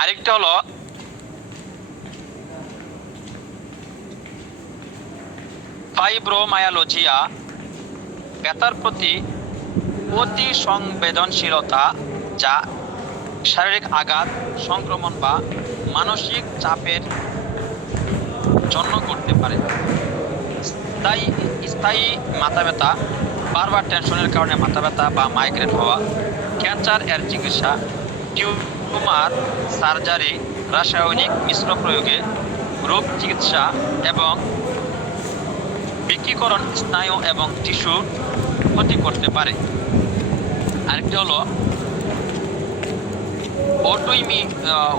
আরেকটা হলো ফাইব্রোমায়ালজিয়া, ব্যথার প্রতি অতি সংবেদনশীলতা, যা শারীরিক আঘাত, সংক্রমণ বা মানসিক চাপের জন্য করতে পারে। স্থায়ী স্থায়ী মাথা ব্যথা, বারবার টেনশনের কারণে মাথা ব্যথা বা মাইগ্রেন হওয়া। ক্যান্সার এর চিকিৎসা, টিউমার সার্জারি, রাসায়নিক মিশ্র প্রয়োগে রোগ চিকিৎসা এবং বিকীকরণ স্নায়ু এবং টিস্যুর ক্ষতি করতে পারে। আরেকটি হলো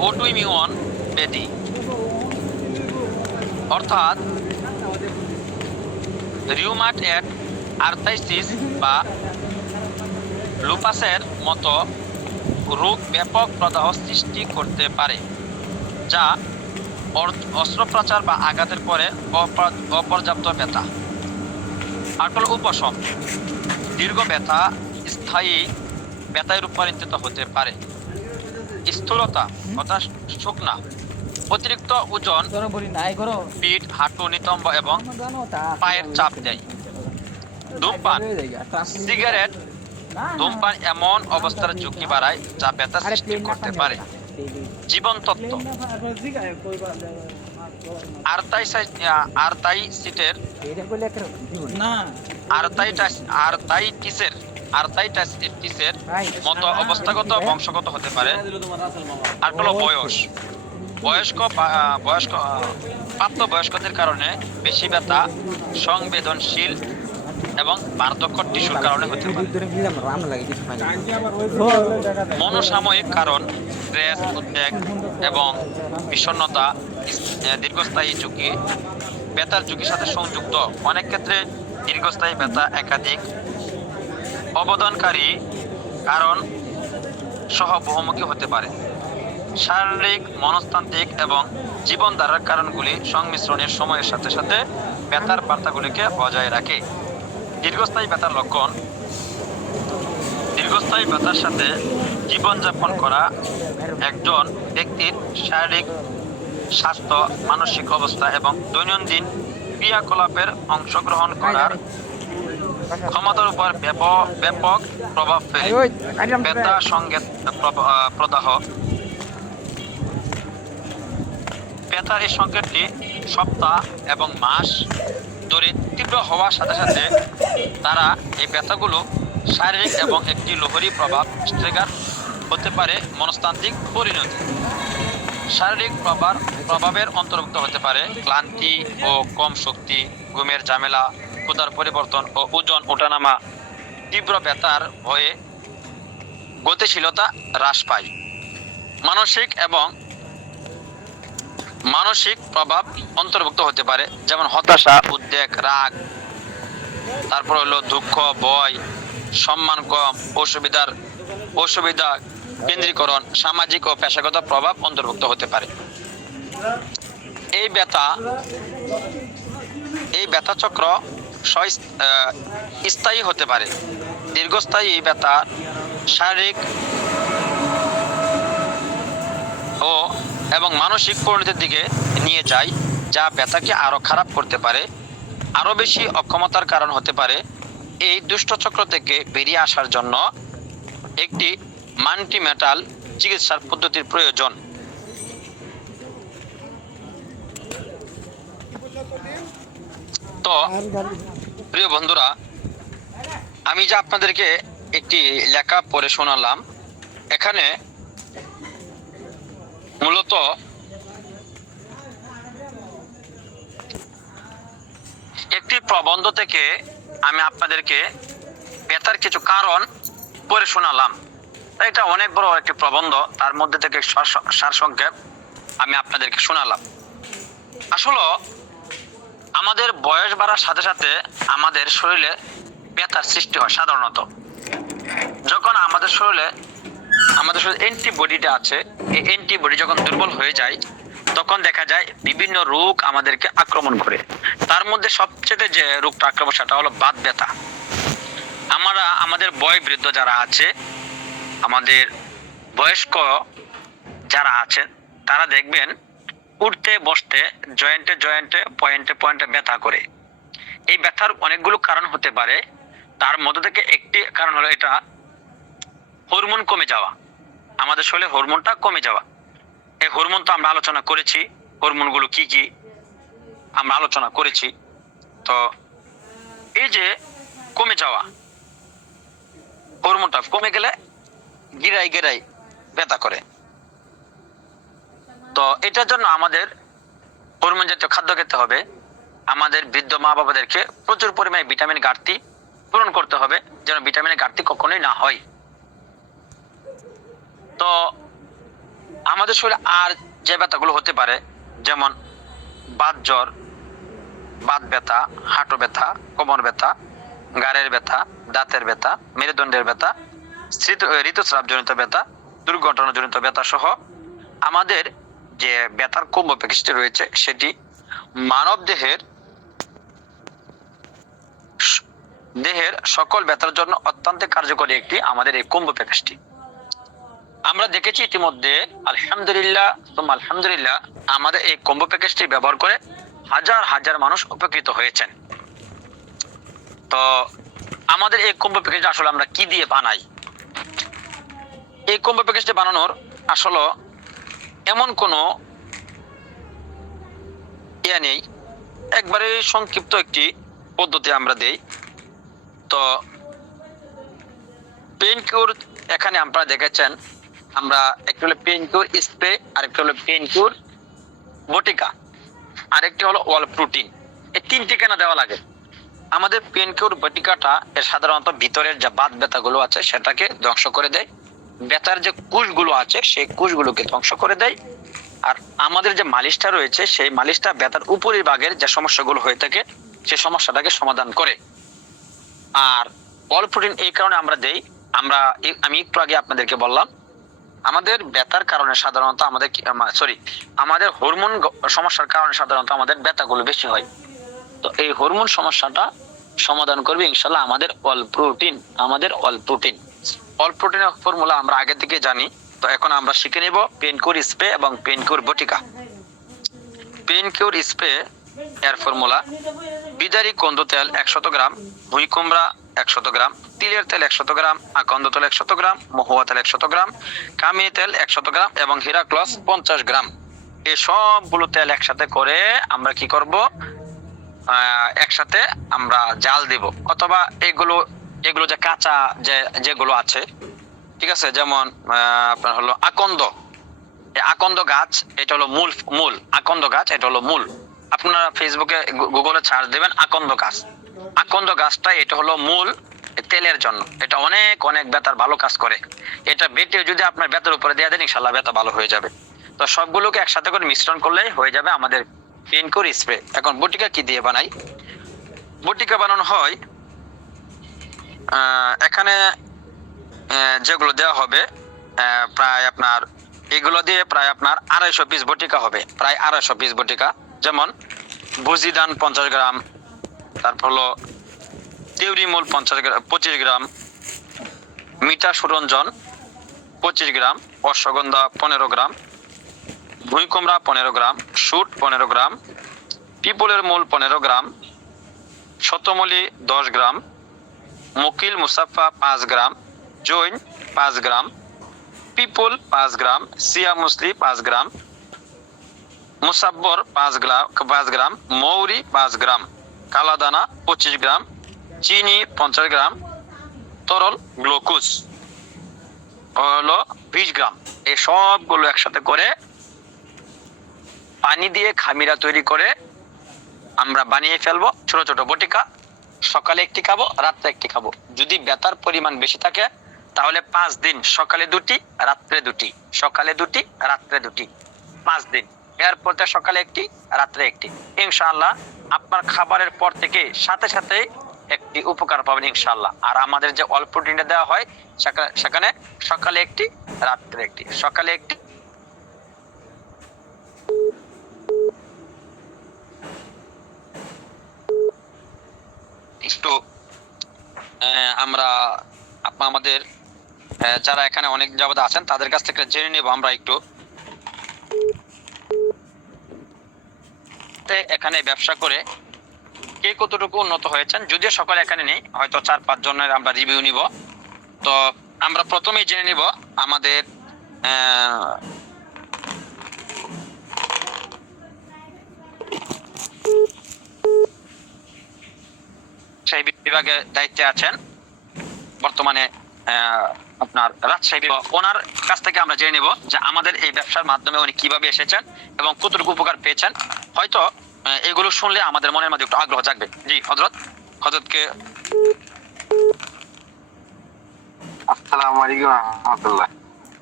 অটোইমিউন ব্যাধি, অর্থাৎ রিউমাটয়েড আর্থ্রাইটিস বা লুপাসের মতো রোগ ব্যাপক প্রদাহ সৃষ্টি করতে পারে, যা অস্ত্রোপচার বা আঘাতের পরে অপর্যাপ্ত ব্যথা। আটল উপশম, দীর্ঘ ব্যথা স্থায়ী ব্যথায় রূপান্তরিত হতে পারে। স্থূলতা তথা শুকনা, অতিরিক্ত ওজন পিঠ, হাঁটু, নিতম্ব এবং পায়ের চাপ দেয়। ধূমপান, সিগারেট ধূমপান এমন অবস্থার ঝুঁকি বাড়ায় যা ব্যথা সৃষ্টি করতে পারে। জীবনতত্ত্ব, আর্থাইটিসের মতো অবস্থাগত বংশগত হতে পারে। আর হলো বয়স, প্রাপ্তবয়স্কদের কারণে বেশি ব্যথা সংবেদনশীল এবং বার্ধক্য টিস্যুর কারণে হতে পারে। মনোসাময়িক কারণ, স্ট্রেস, উদ্বেগ এবং বিষণ্ণতা দীর্ঘস্থায়ী ঝুঁকি, ব্যথার ঝুঁকির সাথে সংযুক্ত। অনেক ক্ষেত্রে দীর্ঘস্থায়ী ব্যথা একাধিক অবদানকারী কারণ সহ বহুমুখী হতে পারে। শারীরিক, মনস্তান্ত্রিক এবং জীবনধারার কারণগুলি সংমিশ্রণের সময়ের সাথে সাথে ব্যথার বার্তাগুলিকে বজায় রাখে। দীর্ঘস্থায়ী ব্যথার লক্ষণ, দীর্ঘস্থায়ী ব্যথার সাথে জীবনযাপন করা একজন ব্যক্তির শারীরিক স্বাস্থ্য, মানসিক অবস্থা এবং দৈনন্দিন ক্রিয়াকলাপের অংশগ্রহণ করার ক্ষমতার উপর ব্যাপক প্রভাব ফেলে। ব্যথা, সংকেত, প্রদাহ। ব্যথার এই সংকেতটি সপ্তাহ এবং মাস ধরে তীব্র হওয়ার সাথে সাথে তারা এই ব্যথাগুলো শারীরিক এবং একটি লহরী ট্রিগার হতে পারে। মনস্তান্ত্রিক পরিণতি, শারীরিক প্রভাবের অন্তর্ভুক্ত হতে পারে ক্লান্তি ও কম শক্তি, ঘুমের ঝামেলা, ক্ষুধার পরিবর্তন ও ওজন ওঠানামা। তীব্র ব্যথার ভয়ে গতিশীলতা হ্রাস পায়। মানসিক প্রভাব অন্তর্ভুক্ত হতে পারে, যেমন হতাশা, উদ্বেগ, রাগ, তারপর হলো দুঃখ, ভয়, সম্মান কম, অসুবিধা কেন্দ্রীকরণ, সামাজিক ও পেশাগত প্রভাব অন্তর্ভুক্ত হতে পারে। এই ব্যথা চক্র স্থায়ী হতে পারে। দীর্ঘস্থায়ী ব্যথা শারীরিক এবং মানসিক পরিণতির দিকে নিয়ে যায়, যা ব্যথাকে আরো খারাপ করতে পারে, আরো বেশি অক্ষমতার কারণ হতে পারে। এই দুষ্ট চক্র থেকে বেরিয়ে আসার জন্য একটি মাল্টিমেটাল চিকিৎসার পদ্ধতির প্রয়োজন। তো প্রিয় বন্ধুরা, আমি যে আপনাদেরকে একটি লেখা পড়ে শোনালাম, এখানে মূলত একটি প্রবন্ধ থেকে আমি আপনাদেরকে ব্যথার কিছু কারণ পড়ে শোনালাম। এটা অনেক বড় একটি প্রবন্ধ, তার মধ্যে থেকে সারসংক্ষেপ আমি আপনাদেরকে শোনালাম। আসলে আমাদের বয়স বাড়ার সাথে সাথে আমাদের শরীরে ব্যথার সৃষ্টি হয়। সাধারণত যখন আমাদের শরীরে অ্যান্টিবডিটা আছে, এই অ্যান্টিবডি যখন দুর্বল হয়ে যায়, তখন দেখা যায় বিভিন্ন রোগ আমাদেরকে আক্রমণ করে। তার মধ্যে সবচেয়ে যে রোগটা আক্রমণ, সেটা হলো বাত ব্যথা। আমাদের বয়োবৃদ্ধ যারা আছে, আমাদের বয়স্ক যারা আছেন তারা দেখবেন উঠতে বসতে জয়েন্টে জয়েন্টে পয়েন্টে পয়েন্টে ব্যথা করে। এই ব্যথার অনেকগুলো কারণ হতে পারে, তার মধ্যে থেকে একটি কারণ হলো এটা হরমোন কমে যাওয়া, আমাদের শরীরে হরমোনটা কমে যাওয়া। এই হরমোন তো আমরা আলোচনা করেছি, হরমোনগুলো কি কি আমরা আলোচনা করেছি। তো এই যে কমে যাওয়া, হরমোনটা কমে গেলে গিরাই গিরাই ব্যথা করে। তো এটার জন্য আমাদের হরমোন জাতীয় খাদ্য খেতে হবে। আমাদের বৃদ্ধ মা বাবাদেরকে প্রচুর পরিমাণে ভিটামিন ঘাটতি পূরণ করতে হবে, যেন ভিটামিনের ঘাটতি কখনোই না হয়। তো আমাদের শরীরে আর যে ব্যথাগুলো হতে পারে, যেমন বাত জ্বর, বাত ব্যথা, হাঁটু ব্যথা, কোমর ব্যথা, ঘাড়ের ব্যথা, দাঁতের ব্যথা, মেরুদণ্ডের ব্যথা, ঋতুস্রাবজনিত ব্যথা, দুর্ঘটনাজনিত ব্যথা সহ আমাদের যে ব্যথার কুম্ভ প্যাকেজটি রয়েছে সেটি মানব দেহের সকল ব্যথার জন্য অত্যন্ত কার্যকরী একটি আমাদের এই কুম্ভ প্যাকেজটি। আমরা দেখেছি ইতিমধ্যে আলহামদুলিল্লাহ আলহামদুলিল্লাহ আমাদের এই কম্বো প্যাকেজটি ব্যবহার করে হাজার হাজার মানুষ উপকৃত হয়েছেন। তো আমাদের এই কম্বো প্যাকেজ আসলে আমরা কি দিয়ে বানাই? এই কম্বো প্যাকেজটি বানানোর আসলে এমন কোনো ইয়ে নেই, একবারে সংক্ষিপ্ত একটি পদ্ধতি আমরা দেই। তো পেইন কিউর এখানে আপনারা দেখেছেন, আমরা একটা হলো পেইন কিউর স্প্রে, আরেকটা হলো পেইন কিউর বটিকা, আরেকটি হলো ওয়াল প্রোটিন। এই তিনটি কেন দেওয়া লাগে? আমাদের পেইন কিউর বটিকাটা এর সাধারণত ভিতরের যে বাত ব্যথাগুলো আছে সেটাকে ধ্বংস করে দেয়, ব্যথার যে কোষগুলো আছে সেই কোষগুলোকে ধ্বংস করে দেয়। আর আমাদের যে মালিশটা রয়েছে সেই মালিশটা ব্যথার উপরিভাগের যে সমস্যাগুলো হয়ে থাকে সেই সমস্যাটাকে সমাধান করে। আর অল প্রোটিন এই কারণে আমরা দেই, আমি একটু আগে আপনাদেরকে বললাম আমাদের ব্যথার কারণে সাধারণত আমাদের হরমোন সমস্যার কারণে সাধারণত আমাদের ব্যথাগুলো বেশি হয়। তো এই হরমোন সমস্যাটা সমাধান করবে ইনশাল্লাহ আমাদের অল প্রোটিন। অল প্রোটিনের ফর্মুলা আমরা আগে থেকে জানি, তো এখন আমরা শিখে নেব পেইন কিউর স্প্রে এবং পেইন কিউর বটিকা। পেইন কিউর স্প্রে এর ফর্মুলা: বিদারি কন্দু তেল 100 গ্রাম, ভুঁই কুমড়া 100 গ্রাম, তিলের তেল 100 গ্রাম, আকন্দ তেল 100 গ্রাম, মহুয়া তেল 100 গ্রাম, কামিনী তেল 100 গ্রাম এবং হিরাক্লস 50 গ্রাম। এই সবগুলো তেল একসাথে করে আমরা কি করব? একসাথে আমরা জাল দিব, অথবা এগুলো যে কাঁচা যেগুলো আছে, ঠিক আছে, যেমন আপনার হলো আকন্দ গাছ, এটা হলো মূল আকন্দ গাছ, এটা হলো মূল। আপনারা ফেসবুকে গুগলে সার্চ দেবেন আকন্দ গাছটা, এটা হলো মূল তেলের জন্য। এটা অনেক অনেক ব্যথার ভালো কাজ করে। এটা বেটে যদি আপনার ব্যথার উপরে দেওয়া দেন ইনশাল্লাহ ব্যথা ভালো হয়ে যাবে। তো সবগুলোকে একসাথে করে মিশ্রণ করলেই হয়ে যাবে আমাদের পেইন কিউর স্প্রে। এখন বটিকা কি দিয়ে বানাই? বটিকা বানানো হয়, এখানে যেগুলো দেওয়া হবে প্রায় আপনার এগুলো দিয়ে প্রায় আপনার 250 পিস বটিকা হবে, প্রায় 250 পিস বটিকা। যেমন ভুজিদান 50 গ্রাম, তারপর হলো তেওরিমূল 25 গ্রাম, মিঠা সুরঞ্জন 25 গ্রাম, অশ্বগন্ধা 15 গ্রাম, ভুঁই কুমড়া 15 গ্রাম, শুট 15 গ্রাম, পিপলের মূল 15 গ্রাম, শতমূলি 10 গ্রাম, মুকিল মুসাফা 5 গ্রাম, জৈন 5 গ্রাম, পিপল 5 গ্রাম, সিয়া মুসলি 5 গ্রাম, মুসাব্বর 5 গ্রাম, মৌরি 5 গ্রাম, কালাদানা 25 গ্রাম, চিনি 50 গ্রাম, তরল গ্লুকোজ হলো 20 গ্রাম। এই সবগুলো একসাথে করে পানি দিয়ে খামিরা তৈরি করে আমরা বানিয়ে ফেলবো ছোট ছোট বটিকা। সকালে একটি খাবো, রাত্রে একটি খাবো। যদি ব্যথার পরিমাণ বেশি থাকে তাহলে 5 দিন সকালে 2টি, রাত্রে 2টি, সকালে 2টি, রাত্রে 2টি, 5 দিন। এরপর সকালে একটি, রাত্রে একটি। ইনশাআল্লাহ আপনার খাবারের পর থেকে সাথে সাথে একটি উপকার পাবেন ইনশাআল্লাহ। আর আমাদের যে অল প্রোটিনটা দেওয়া হয় সেখানে সকালে একটি, রাত্রে একটি, সকালে একটি। একটু আমরা আমাদের যারা এখানে অনেক যাবত আছেন তাদের কাছ থেকে জেনে নেব আমরা একটু এখানে ব্যবসা করে কে কতটুকু উন্নত হয়েছেন, যদিও সকলে এখানে নেই, হয়তো 4-5 জনের আমরা রিভিউ নিব। তো আমরা প্রথমেই জেনে নিব আমাদের সেই বিভাগে দায়িত্বে আছেন বর্তমানে আপনার রাজশাহী বিভাগ, ওনার কাছ থেকে আমরা জেনে নিব যে আমাদের এই ব্যবসার মাধ্যমে উনি কিভাবে এসেছেন এবং কতটুকু উপকার পেয়েছেন। হয়তো এগুলো শুনলে আমাদের মনের মধ্যে একটু আগ্রহ জাগবে। জি হযরতকে আসসালামু আলাইকুম রাহমাতুল্লাহ।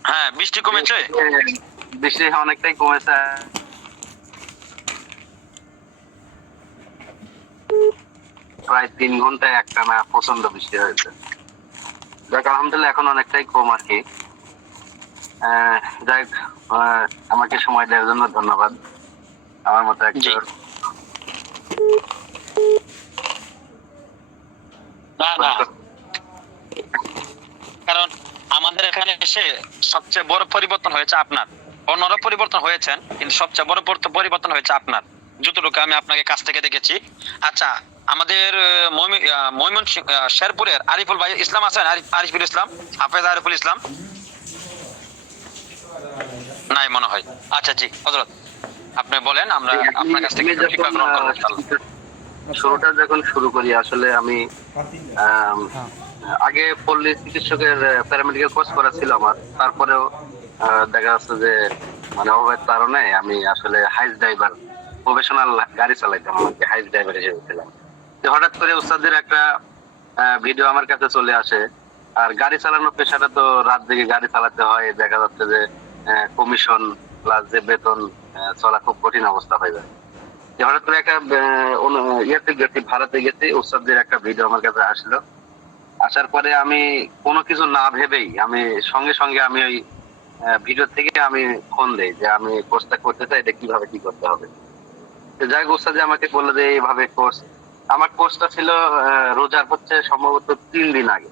হ্যাঁ, বৃষ্টি কমেছে? বৃষ্টি অনেকটাই কমেছে, প্রায় 3 ঘন্টায় একটানা প্রচন্ড বৃষ্টি হয়েছে। যাক আলহামদুলিল্লাহ এখন অনেকটাই কম আর কি। যাই আমাকে সময় দেওয়ার জন্য ধন্যবাদ। আমার মতো একজন কারণ আমাদের এখানে এসে সবচেয়ে বড় পরিবর্তন হয়েছে আপনার। অন্যরা পরিবর্তন হয়েছেন, কিন্তু সবচেয়ে বড় পরিবর্তন হয়েছে আপনার, যতটুকু আমি আপনাকে কাছ থেকে দেখেছি। আচ্ছা, আমাদের শেরপুরের আরিফুল ভাই ইসলাম আছেন? আরিফুল ইসলাম, হাফেজ আরিফুল ইসলাম নাই মনে হয়। আচ্ছা জি হযরত, আপনি বলেন, আমরা আপনার কাছ থেকে শিক্ষা গ্রহণ করব ইনশাআল্লাহ। শুরুটা যখন শুরু করি আসলে আমি আগে পল্লী চিকিৎসকের প্যারামেডিক্যাল কোর্স করা ছিল আমার, তারপরেও দেখা যাচ্ছে যে মানে অবৈধ কারণে আমি আসলে হাইস ড্রাইভার, প্রফেশনাল গাড়ি চালাইতাম, আমাকে হাইস ড্রাইভার হিসেবে ছিলাম। হঠাৎ করে উস্তাদের একটা ভিডিও আমার কাছে চলে আসে। আর গাড়ি চালানোর পেশাটা তো রাত জেগে গাড়ি চালাতে হয়, দেখা যাচ্ছে যে কমিশন প্লাস যে বেতন, চলা খুব কঠিন অবস্থা হয়ে যায়। হঠাৎ করে একটা ইয়েতে গেছি, ভাড়াতে গেছি, উস্তাদের একটা ভিডিও আমার কাছে আসলো। আসার পরে আমি কোনো কিছু না ভেবেই আমি সঙ্গে সঙ্গে আমি ওই ভিডিও থেকে আমি ফোন দেই যে আমি কোর্সটা করতে চাই, এটা কিভাবে কি করতে হবে। যাই হোক উস্তাদ আমাকে বললো যে এইভাবে কোর্স। আমার কোর্সটা ছিল রোজার হচ্ছে সম্ভবত 3 দিন আগে,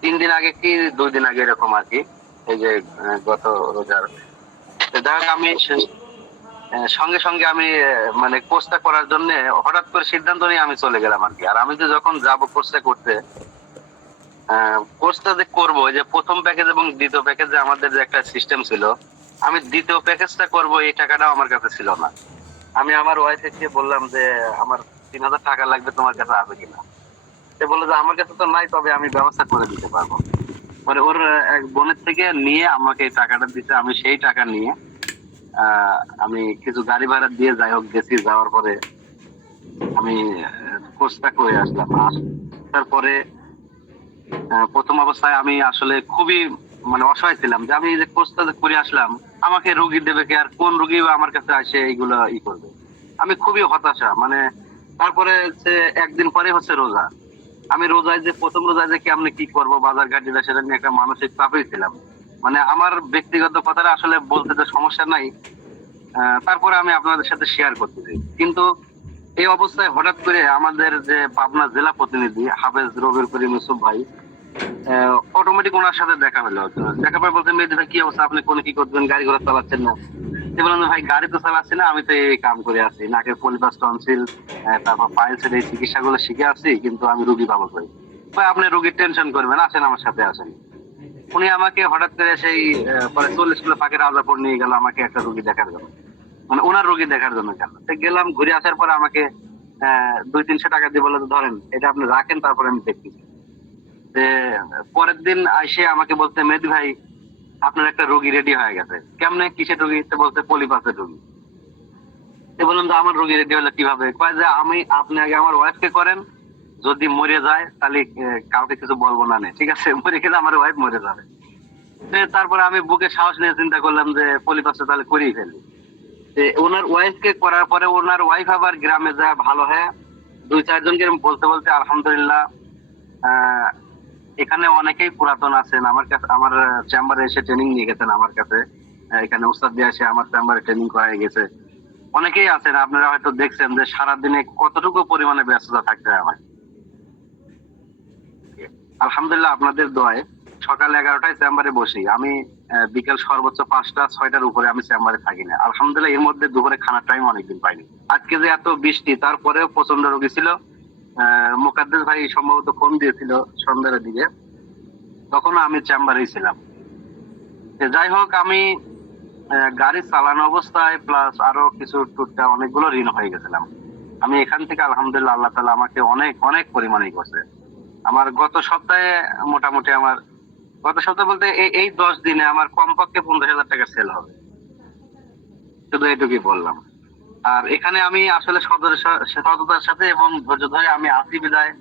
3 দিন আগে কি 2 দিন আগে এরকম আর কি, এই যে গত রোজার। যাই হোক আমি সঙ্গে সঙ্গে আমি মানে কোর্সটা করার জন্য হঠাৎ করে সিদ্ধান্ত নিয়ে আমি চলে গেলাম আর কি। আর আমি তো যখন যাবো কোর্সটা করতে, কোর্সটা যে করবো, যে প্রথম প্যাকেজ এবং দ্বিতীয় প্যাকেজে আমাদের যে একটা সিস্টেম ছিল, আমি দ্বিতীয় প্যাকেজটা করব এই টাকাটাও আমার কাছে ছিল না। আমি আমার ওয়াইফকে বললাম যে আমার 3000 টাকা লাগবে, তোমার কাছে আছে কিনা। সে বললো যে আমার কাছে তো নাই, তবে আমি ব্যবস্থা করে দিতে পারবো। পরে ওর এক বোনের থেকে নিয়ে আমাকে এই টাকাটা দিতে, আমি সেই টাকা নিয়ে আমি কিছু গাড়ি ভাড়া দিয়ে যাই হোক গেছি। যাওয়ার পরে আমি কোর্সটা করে আসলাম। তারপরে প্রথম অবস্থায় আমি আসলে খুবই মানে অসহায় ছিলাম যে আমি যে কোর্সটা করে আসলাম, আমাকে রোগী দেবে কে, আর কোন রোগী আমার কাছে আসে এইগুলো করবে। আমি খুবই হতাশা মানে। তারপরে হচ্ছে একদিন পরে হচ্ছে রোজা। আমি রোজায় যে প্রথম রোজায় যে কেমনে কি করব, বাজার ঘাট দিলে, সেটা নিয়ে একটা মানসিক চাপেই ছিলাম। মানে আমার ব্যক্তিগত কথাটা আসলে বলতে তো সমস্যা নাই, তারপরে আমি আপনাদের সাথে শেয়ার করতেছি। কিন্তু এই অবস্থায় হঠাৎ করে আমাদের যে পাবনা জেলা প্রতিনিধি হাফেজ রবিউল করিম ইউসুফ ভাই, অটোমেটিক ওনার সাথে দেখা হলো। দেখা পরে বলতে, মেয়েদের ভাই কি অবস্থা, আপনি কোন কি করবেন, গাড়ি ঘোড়া চালাচ্ছেন না? বললাম ভাই গাড়ি তো চালাচ্ছি না, আমি তো এই কাম করে আছি, নাকের পলিপাস টনসিল, তারপর পাইলসের এই চিকিৎসাগুলো শিখে আসছি, কিন্তু আমি রুগী পাবো কই। ভাই আপনি রুগীর টেনশন করবেন, আসেন আমার সাথে আসেন। উনি আমাকে হঠাৎ করে সেই পরে 40 কিলো ফাঁকে রাজাপুর নিয়ে গেল আমাকে একটা রুগী দেখার জন্য, মানে ওনার রুগী দেখার জন্য গেল। গেলাম, ঘুরে আসার পরে আমাকে 200-300 টাকা দিয়ে বললো, ধরেন এটা আপনি রাখেন, তারপরে আমি দেখতেছি। পরের দিন আইসে আমাকে বলতে, মেহেদী ভাই আপনার একটা রোগী রেডি হয়ে গেছে। কেমনে, কিসের রোগী? বলতে পলিপাসের রোগী। বললাম যে আমার রোগী রেডি হলে কিভাবে? কয় যে আপনি আগে আমার ওয়াইফকে করেন, যদি মরে যায় তাহলে কাউকে কিছু বলবো না, ঠিক আছে? মরে গেলে আমার ওয়াইফ মরে যাবে। তারপরে আমি বুকে সাহস নিয়ে চিন্তা করলাম যে পলিপাসে তাহলে করেই ফেলি। ওনার ওয়াইফকে করার পরে ওনার ওয়াইফ আবার গ্রামে যায় ভালো হয়, 2-4 জনকে বলতে বলতে আলহামদুলিল্লাহ এখানে অনেকেই পুরাতন আছেন আমার কাছে, আমার চেম্বারে এসে ট্রেনিং নিয়ে গেছেন আমার কাছে। এখানে উস্তাদ দিয়ে এসে আমার চেম্বারে ট্রেনিং করা গেছে। অনেকেই আছেন, আপনারা হয়তো দেখছেন যে সারাদিনে কতটুকু পরিমাণে ব্যস্ততা থাকতে হয় আমার। আলহামদুলিল্লাহ আপনাদের দোয়ায় সকাল 11টায় চেম্বারে বসি, আমি বিকেল সর্বোচ্চ 5টা 6টার উপরে আমি চেম্বারে থাকি না। আলহামদুলিল্লাহ এর মধ্যে দুপুরে খানার টাইম অনেকদিন পাইনি। আজকে যে এত বৃষ্টি তারপরেও প্রচন্ড রোগী ছিল। মোকাদ্দেস ভাই সম্ভবত ফোন দিয়েছিল সন্ধ্যার দিকে, তখন আমি চেম্বারেই ছিলাম। যাই হোক, আমি গাড়ি চালানো অবস্থায় প্লাস আরো কিছু টুকটাক অনেকগুলো ঋণ হয়ে গেছিলাম। আমি এখান থেকে আলহামদুলিল্লাহ আল্লাহ তাআলা আমাকে অনেক অনেক পরিমাণে করছে। আমার গত সপ্তাহে মোটামুটি গত সপ্তাহ বলতে এই 10 দিনে আমার কমপক্ষে 50,000 টাকা সেল হবে। শুধু এটুকুই বললাম। আর এখানে আমি আসলে সততার সাথে এবং ধৈর্য ধরে আমি আছি বিদায়,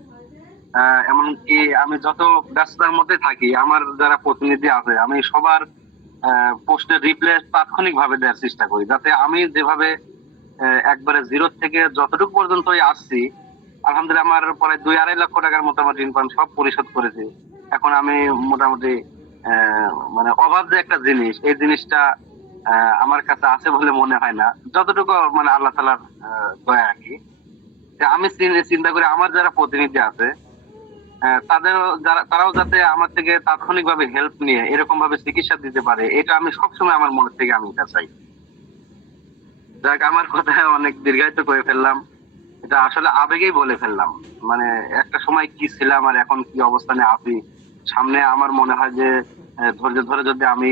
এমনকি আমি যত ব্যস্ততার মধ্যে থাকি, আমার যারা প্রতিনিধি আছে আমি সবার পোস্টের রিপ্লাই তাৎক্ষণিক ভাবে দেওয়ার চেষ্টা করি, যাতে আমি যেভাবে একবারে জিরো থেকে যতটুকু পর্যন্ত আসছি, আলহামদুলিল্লাহ আমার প্রায় 2-2.5 লক্ষ টাকার মতো আমার ঋণ সব পরিশোধ করেছি। এখন আমি মোটামুটি মানে অভাব যে একটা জিনিস, এই জিনিসটা আমার কাছে আছে বলে মনে হয় না, যতটুকু মানে আল্লাহ তাআলার দয়া আর কি। আমি চিন্তা করি আমার যারা প্রতিনিধি আছে তারাও যাতে আমার থেকে তাৎক্ষণিক ভাবে হেল্প নিয়ে এরকম ভাবে চিকিৎসা দিতে পারে, এটা আমি সবসময় আমার মনে থেকে আমি এটা চাই। যাক, আমার কথা অনেক দীর্ঘায়িত করে ফেললাম, এটা আসলে আবেগেই বলে ফেললাম। মানে একটা সময় কি ছিলাম আর এখন কি অবস্থানে আছি, সামনে আমার মনে হয় যে ধৈর্য ধরে যদি আমি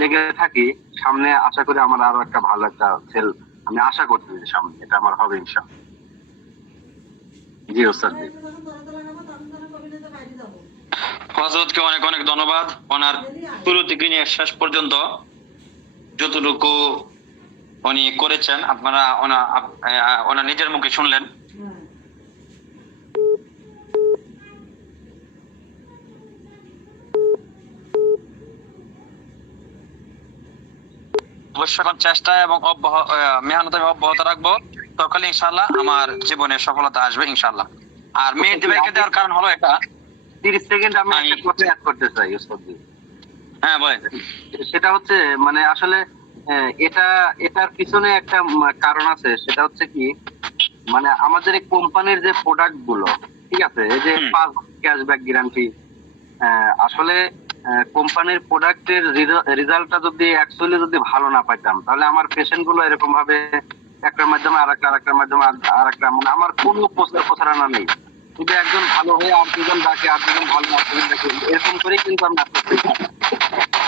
লেগে থাকি, সামনে আশা করি আমার আরো একটা ভালো একটা সেল আমি আশা করতেছি সামনে এটা আমার হবে ইনশাআল্লাহ। জি ওস্তাদ জি। হযরতকে অনেক অনেক ধন্যবাদ। ওনার শুরু থেকে নিয়ে শেষ পর্যন্ত যতটুকু উনি করেছেন আপনারা ওনার নিজের মুখে শুনলেন। অবশ্যই চেষ্টা এবং মেহনত আমি অব্যাহত রাখবো, তখন ইনশাআল্লাহ আমার জীবনে সফলতা আসবে ইনশাআল্লাহ। আর মেহেদী ভাইকে দেওয়ার কারণ হলো এটা, 30 সেকেন্ড আমি একটা কথা অ্যাড করতে চাই ওস্তাদ জি। হ্যাঁ বলেন। সেটা হচ্ছে মানে আসলে এটার পিছনে একটা কারণ আছে। সেটা হচ্ছে কি, মানে আমাদের এই কোম্পানির যে প্রোডাক্ট গুলো, ঠিক আছে, এই যে 5 ক্যাশব্যাক গ্যারান্টি, আসলে কোম্পানির প্রোডাক্টের রেজাল্টটা যদি অ্যাকচুয়ালি যদি ভালো না পাইতাম, তাহলে আমার পেশেন্ট গুলো এরকম ভাবে একটার মাধ্যমে আরেকটার মাধ্যমে আরেকটা, মানে আমার কোনো প্রচারণা নেই। কিন্তু একজন ভালো হয়ে আর দুজন ডাকে, আর দুজন ভালো আর দুজন ডাকে, এরকম করেই কিন্তু আমি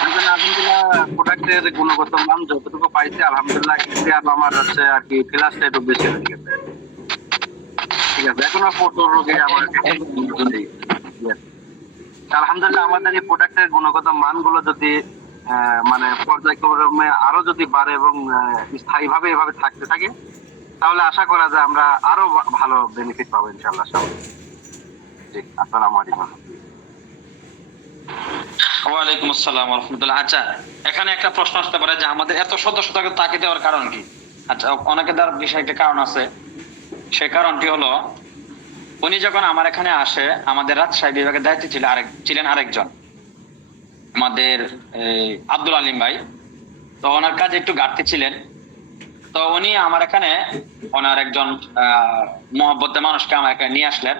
আলহামদুলিল্লাহ প্রোডাক্টের গুণগত মান যতটুকু পাইছি আলহামদুলিল্লাহ, এতে আর আমার হচ্ছে আর কি ক্লাসটা একটু বেশি হয়ে গেছে। ঠিক আছে, এখন আর প্রচুর রোগে আমার আলহামদুলিল্লাহ আমাদের এই প্রোডাক্টের গুণগত মানগুলো যদি মানে পর্যায়ক্রমে আরো যদি বাড়ে এবং স্থায়ীভাবে এভাবে থাকতে থাকে, তাহলে আশা করা যায় আমরা আরো ভালো বেনিফিট পাবো ইনশাআল্লাহ। জি, আসসালামু আলাইকুম। ওয়ালাইকুম আসসালাম ওয়া রাহমাতুল্লাহ। আচ্ছা, এখানে একটা প্রশ্ন আসতে পারে যে আমাদের এত সদস্যতাকে তাকে দেওয়ার কারণ কি? আচ্ছা, অনেকে তার বিষয়ে একটা কারণ আছে। সেই কারণটি হলো, উনি যখন আমার এখানে আসে, আমাদের রাজশাহী বিভাগের দায়িত্বে ছিলেন আরেকজন, আমাদের আব্দুল আলিম ভাই। তো ওনার কাজে একটু ঘাটতি ছিলেন। তো উনি আমার এখানে ওনার একজন মহব্বতের মানুষকে আমার এখানে নিয়ে আসলেন।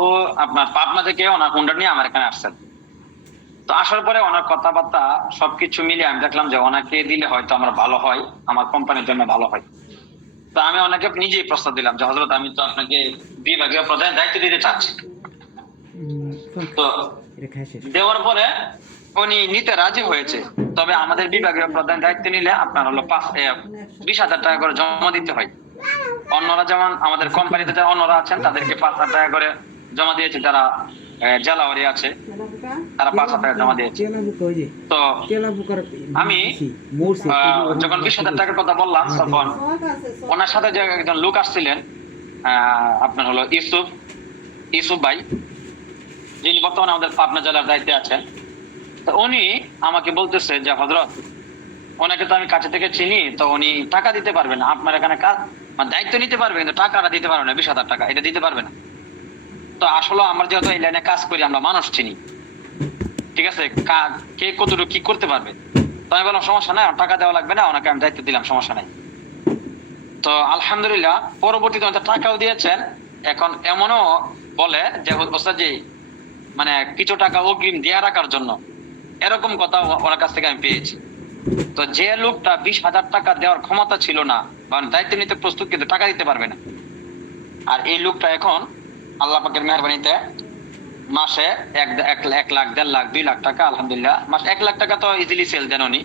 ও আপনার পাবনা থেকে ওনার হুন্ডা নিয়ে আমার এখানে আসছেন। তো আসার পরে ওনার কথাবার্তা সবকিছু মিলিয়ে আমি দেখলাম যে ওনাকে দিলে হয়তো আমার ভালো হয়, আমার কোম্পানির জন্য ভালো হয়। তো আমি ওনাকে নিজেই প্রস্তাব দিলাম যে হযরত, আমি তো আপনাকে বিভাগীয় প্রধানের দায়িত্ব দিতে চাচ্ছি। তো দেওয়ার পরে উনি নিতে রাজি হয়েছে। তবে আমাদের বিভাগীয় প্রধান দায়িত্ব নিলে আপনার হলো 20,000 টাকা করে জমা দিতে হয়। অন্যরা যেমন আমাদের কোম্পানিতে যারা অন্যরা আছেন তাদেরকে 5,000 টাকা করে জমা দিয়েছে, যারা জেলাওয়ারি আছে তারা 5,000 টাকা জমা দিয়েছে। তো আমি যখন 20,000 টাকার কথা বললাম, তখন ওনার সাথে যে একজন লোক আসছিলেন, আপনার হলো ইউসুফ ভাই, যিনি বর্তমানে আমাদের পাবনা জেলার দায়িত্বে আছেন। তো উনি আমাকে বলতেছে যে হযরত, ওনাকে তো আমি কাছে থেকে চিনি, তো উনি টাকা দিতে পারবে না, আপনার এখানে কাজ মানে দায়িত্ব নিতে পারবে কিন্তু টাকাটা দিতে পারবে না, 20,000 টাকা এটা দিতে পারবে না। তো আসলে আমরা যেহেতু এই লাইনে কাজ করি, আমরা মানুষ চিনি, ঠিক আছে, কে কতটুকু কি করতে পারবে। তো আমি বললাম সমস্যা নাই, টাকা দেওয়া লাগবে না, ওনাকে আমি দায়িত্ব দিলাম, সমস্যা নাই। তো আলহামদুলিল্লাহ পরবর্তীতে ওনার টাকাও দিয়েছেন। এখন এমনও বলে যে ওস্তাদ জি, মানে কিছু টাকা অগ্রিম দিয়ে রাখার জন্য এরকম কথা ওনার কাছ থেকে আমি পেয়েছি। তো যে লোকটা 20,000 টাকা দেওয়ার ক্ষমতা ছিল না বা দায়িত্ব নিতে প্রস্তুত, কিন্তু টাকা দিতে পারবে না, আর এই লোকটা এখন আল্লাহ পাকের মেহরবানিতে মাসে 1 লাখ 1.5 লাখ 2 লাখ টাকা, আলহামদুলিল্লাহ মাস 1 লাখ টাকা তো ইজিলি সেল দেন উনি,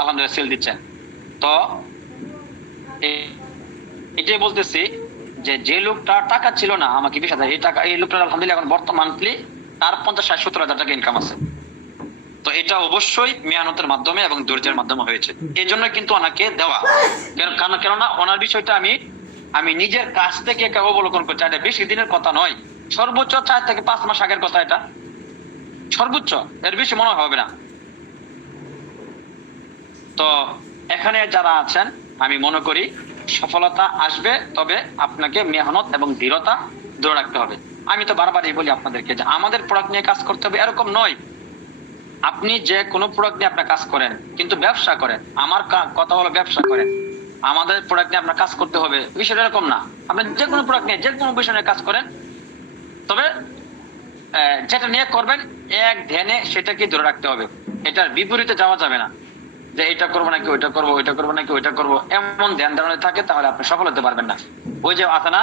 আলহামদুলিল্লাহ সেল দিচ্ছেন। তো এটাই বলতেছি যে যে লোকটা টাকা ছিল না, আমাকে 20,000, এই টাকা এই লোকটা আলহামদুলিল্লাহ এখন বর্তমান মান্থলি তার 50-60-70 হাজার টাকা ইনকাম আছে। তো এটা অবশ্যই মেহনতের মাধ্যমে এবং ধৈর্যের মাধ্যমে হয়েছে, এই জন্য কিন্তু ওনাকে দেওয়া। কেননা ওনার বিষয়টা আমি নিজের কাছ থেকে অবলোকন করছি, এটা বেশি দিনের কথা নয়, সর্বোচ্চ 4 থেকে 5 মাস আগের কথা, এটা সর্বোচ্চ, এর বেশি মনে হবে না। তো এখানে যারা আছেন, আমি মনে করি সফলতা আসবে, তবে আপনাকে মেহনত এবং দৃঢ়তা ধরে রাখতে হবে। আমি তো বারবারই বলি আপনাদেরকে যে আমাদের প্রোডাক্ট নিয়ে কাজ করতে হবে এরকম নয়। আপনি যে কোনো প্রোডাক্ট নিয়ে আপনার কাজ করেন, কিন্তু ব্যবসা করেন, আমার কথা হলো ব্যবসা করেন, আমাদের প্রোডাক্ট নিয়ে আপনার কাজ করতে হবে, বিষয়টা এরকম না। আপনি যে কোনো প্রোডাক্ট নিয়ে যে কোনো বিষয় নিয়ে কাজ করেন, তবে যেটা নিয়ে করবেন এক ধ্যানে সেটাকে ধরে রাখতে হবে, এটার বিপরীতে যাওয়া যাবে না, যে এটা করবো নাকি ওইটা করবো, ওইটা করবো নাকি ওইটা করবো, এমন ধ্যান ধারণা থাকে তাহলে আপনি সফল হতে পারবেন না। ওই যে আছে না,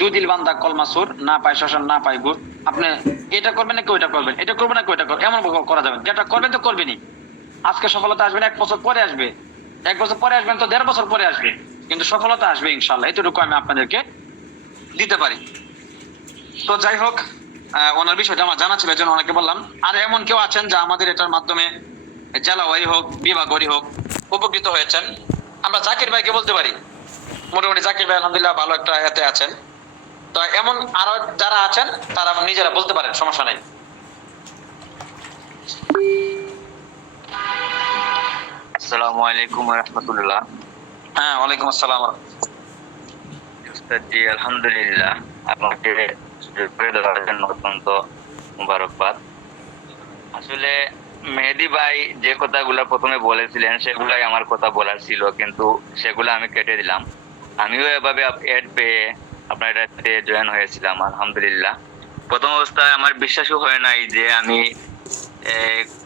2 দিল বান্দা কলমা সুর, না পায় শ্মশান না পায় গুড়। আপনি এটা করবেন নাকি ওইটা করবেন, এটা করবো নাকি ওইটা করবেন, এমন করা যাবে, যেটা করবেন তো করবেনই। আজকে সফলতা আসবে না, 1 বছর পরে আসবে, 1 বছর পরে আসবেন তো 1.5 বছর পরে আসবে, কিন্তু সফলতা আসবে ইনশাল্লাহ, এতটুকু আমি আপনাদেরকে দিতে পারি। তো যাই হোক, ওনার বিষয়টা আমার জানা ছিল, এই জন্য ওনাকে বললাম। আর এমন কেউ আছেন যা আমাদের এটার মাধ্যমে জেলা ওয়ারি হোক বিভাগ ওয়ারি হোক উপকৃত হয়েছেন, আমরা জাকির ভাইকে বলতে পারি। মোটামুটি জাকির ভাই আলহামদুলিল্লাহ ভালো একটা এতে আছেন। তো এমন আরো যারা আছেন তারা নিজেরা বলতে পারেন, সমস্যা নাই। আসসালামু আলাইকুম ওয়া রাহমাতুল্লাহ। হ্যাঁ, ওয়ালাইকুম আসসালাম। উস্তাদ জি, আলহামদুলিল্লাহ, আপনাকে সুযোগ করে দেওয়ার জন্য অত্যন্ত মুবারকবাদ। আসলে মেহেদী ভাই যে কথাগুলো প্রথমে বলেছিলেন সেগুলাই আমার কথা বলার ছিল, কিন্তু সেগুলো আমি কেটে দিলাম। আমিও এভাবে এড পেয়ে আপনার এটাতে জয়েন হয়েছিলাম, আলহামদুলিল্লাহ। প্রথম অবস্থায় আমার বিশ্বাসও হয় নাই যে আমি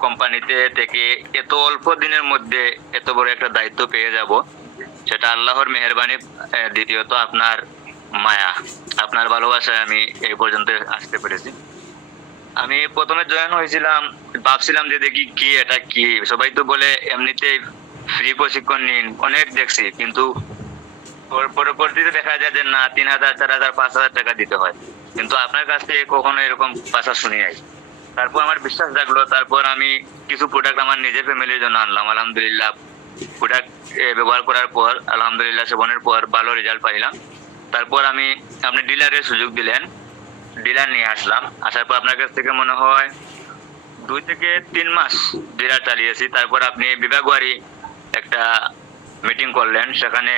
কোম্পানিতে থেকে এত অল্প দিনের মধ্যে এত বড় একটা দায়িত্ব পেয়ে যাব, সেটা আল্লাহর মেহেরবানি। দ্বিতীয়ত আপনার মায়া, আপনার ভালোবাসায় আমি এই পর্যন্ত আসতে পেরেছি। আমি প্রথমে জয়েন হয়েছিলাম, ভাবছিলাম যে দেখি কি এটা কি, সবাই তো বলে এমনিতেই ফ্রি প্রশিক্ষণ নিন, অনেক দেখছি, কিন্তু পরবর্তীতে দেখা যায় যে না, 3,000 4,000 5,000 টাকা দিতে হয়, কিন্তু আপনার কাছ থেকে কখনো এরকম কথা শুনি নাই। তারপর আমার বিশ্বাস জাগলো, তারপর আমি কিছু প্রোডাক্ট আমার নিজের ফ্যামিলির জন্য আনলাম, আলহামদুলিল্লাহ। প্রোডাক্ট ব্যবহার করার পর আলহামদুলিল্লাহ সেবনের পর ভালো রেজাল্ট পাইলাম। তারপর আপনি ডিলারের সুযোগ দিলেন, ডিলার নিয়ে আসলাম। আসার পর আপনার কাছ থেকে মনে হয় 2 থেকে 3 মাস ডিলার চালিয়েছি। তারপর আপনি বিভাগওয়ারি একটা মিটিং করলেন, সেখানে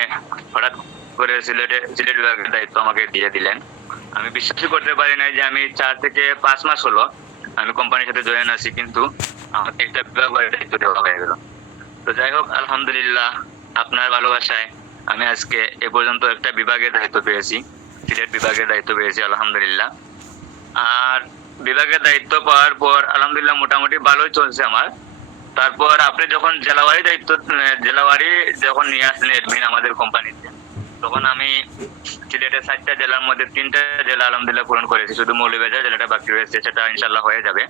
হঠাৎ করে সিলেট বিভাগের দায়িত্ব আমাকে দিয়ে দিলেন। আমি বিশ্বাসই করতে পারি নাই যে আমি 4 থেকে 5 মাস হলো আমি কোম্পানির সাথে জয়েন আছি, কিন্তু আমাকে একটা বিভাগওয়ারি দায়িত্ব দেওয়া হয়ে গেল। তো যাই হোক, আলহামদুলিল্লাহ, আপনার ভালোবাসায় আমি আজকে এ পর্যন্ত একটা বিভাগের দায়িত্ব পেয়েছি, সিলেট বিভাগের দায়িত্ব পেয়েছি, আলহামদুলিল্লাহ। আর বিভাগের দায়িত্ব পাওয়ার পর আলহামদুলিল্লাহ মোটামুটি ভালোই চলছে আমার। তারপর আপনি যখন জেলাওয়ারি যখন নিয়ে আসলেন এডমিন আমাদের কোম্পানিতে, তখন আমি সিলেটের 7টা জেলার মধ্যে 3টা জেলা আলহামদুলিল্লাহ পূরণ করেছি, শুধু মৌলভীবাজার জেলাটা বাকি রয়েছে, সেটা ইনশাল্লাহ হয়ে যাবে।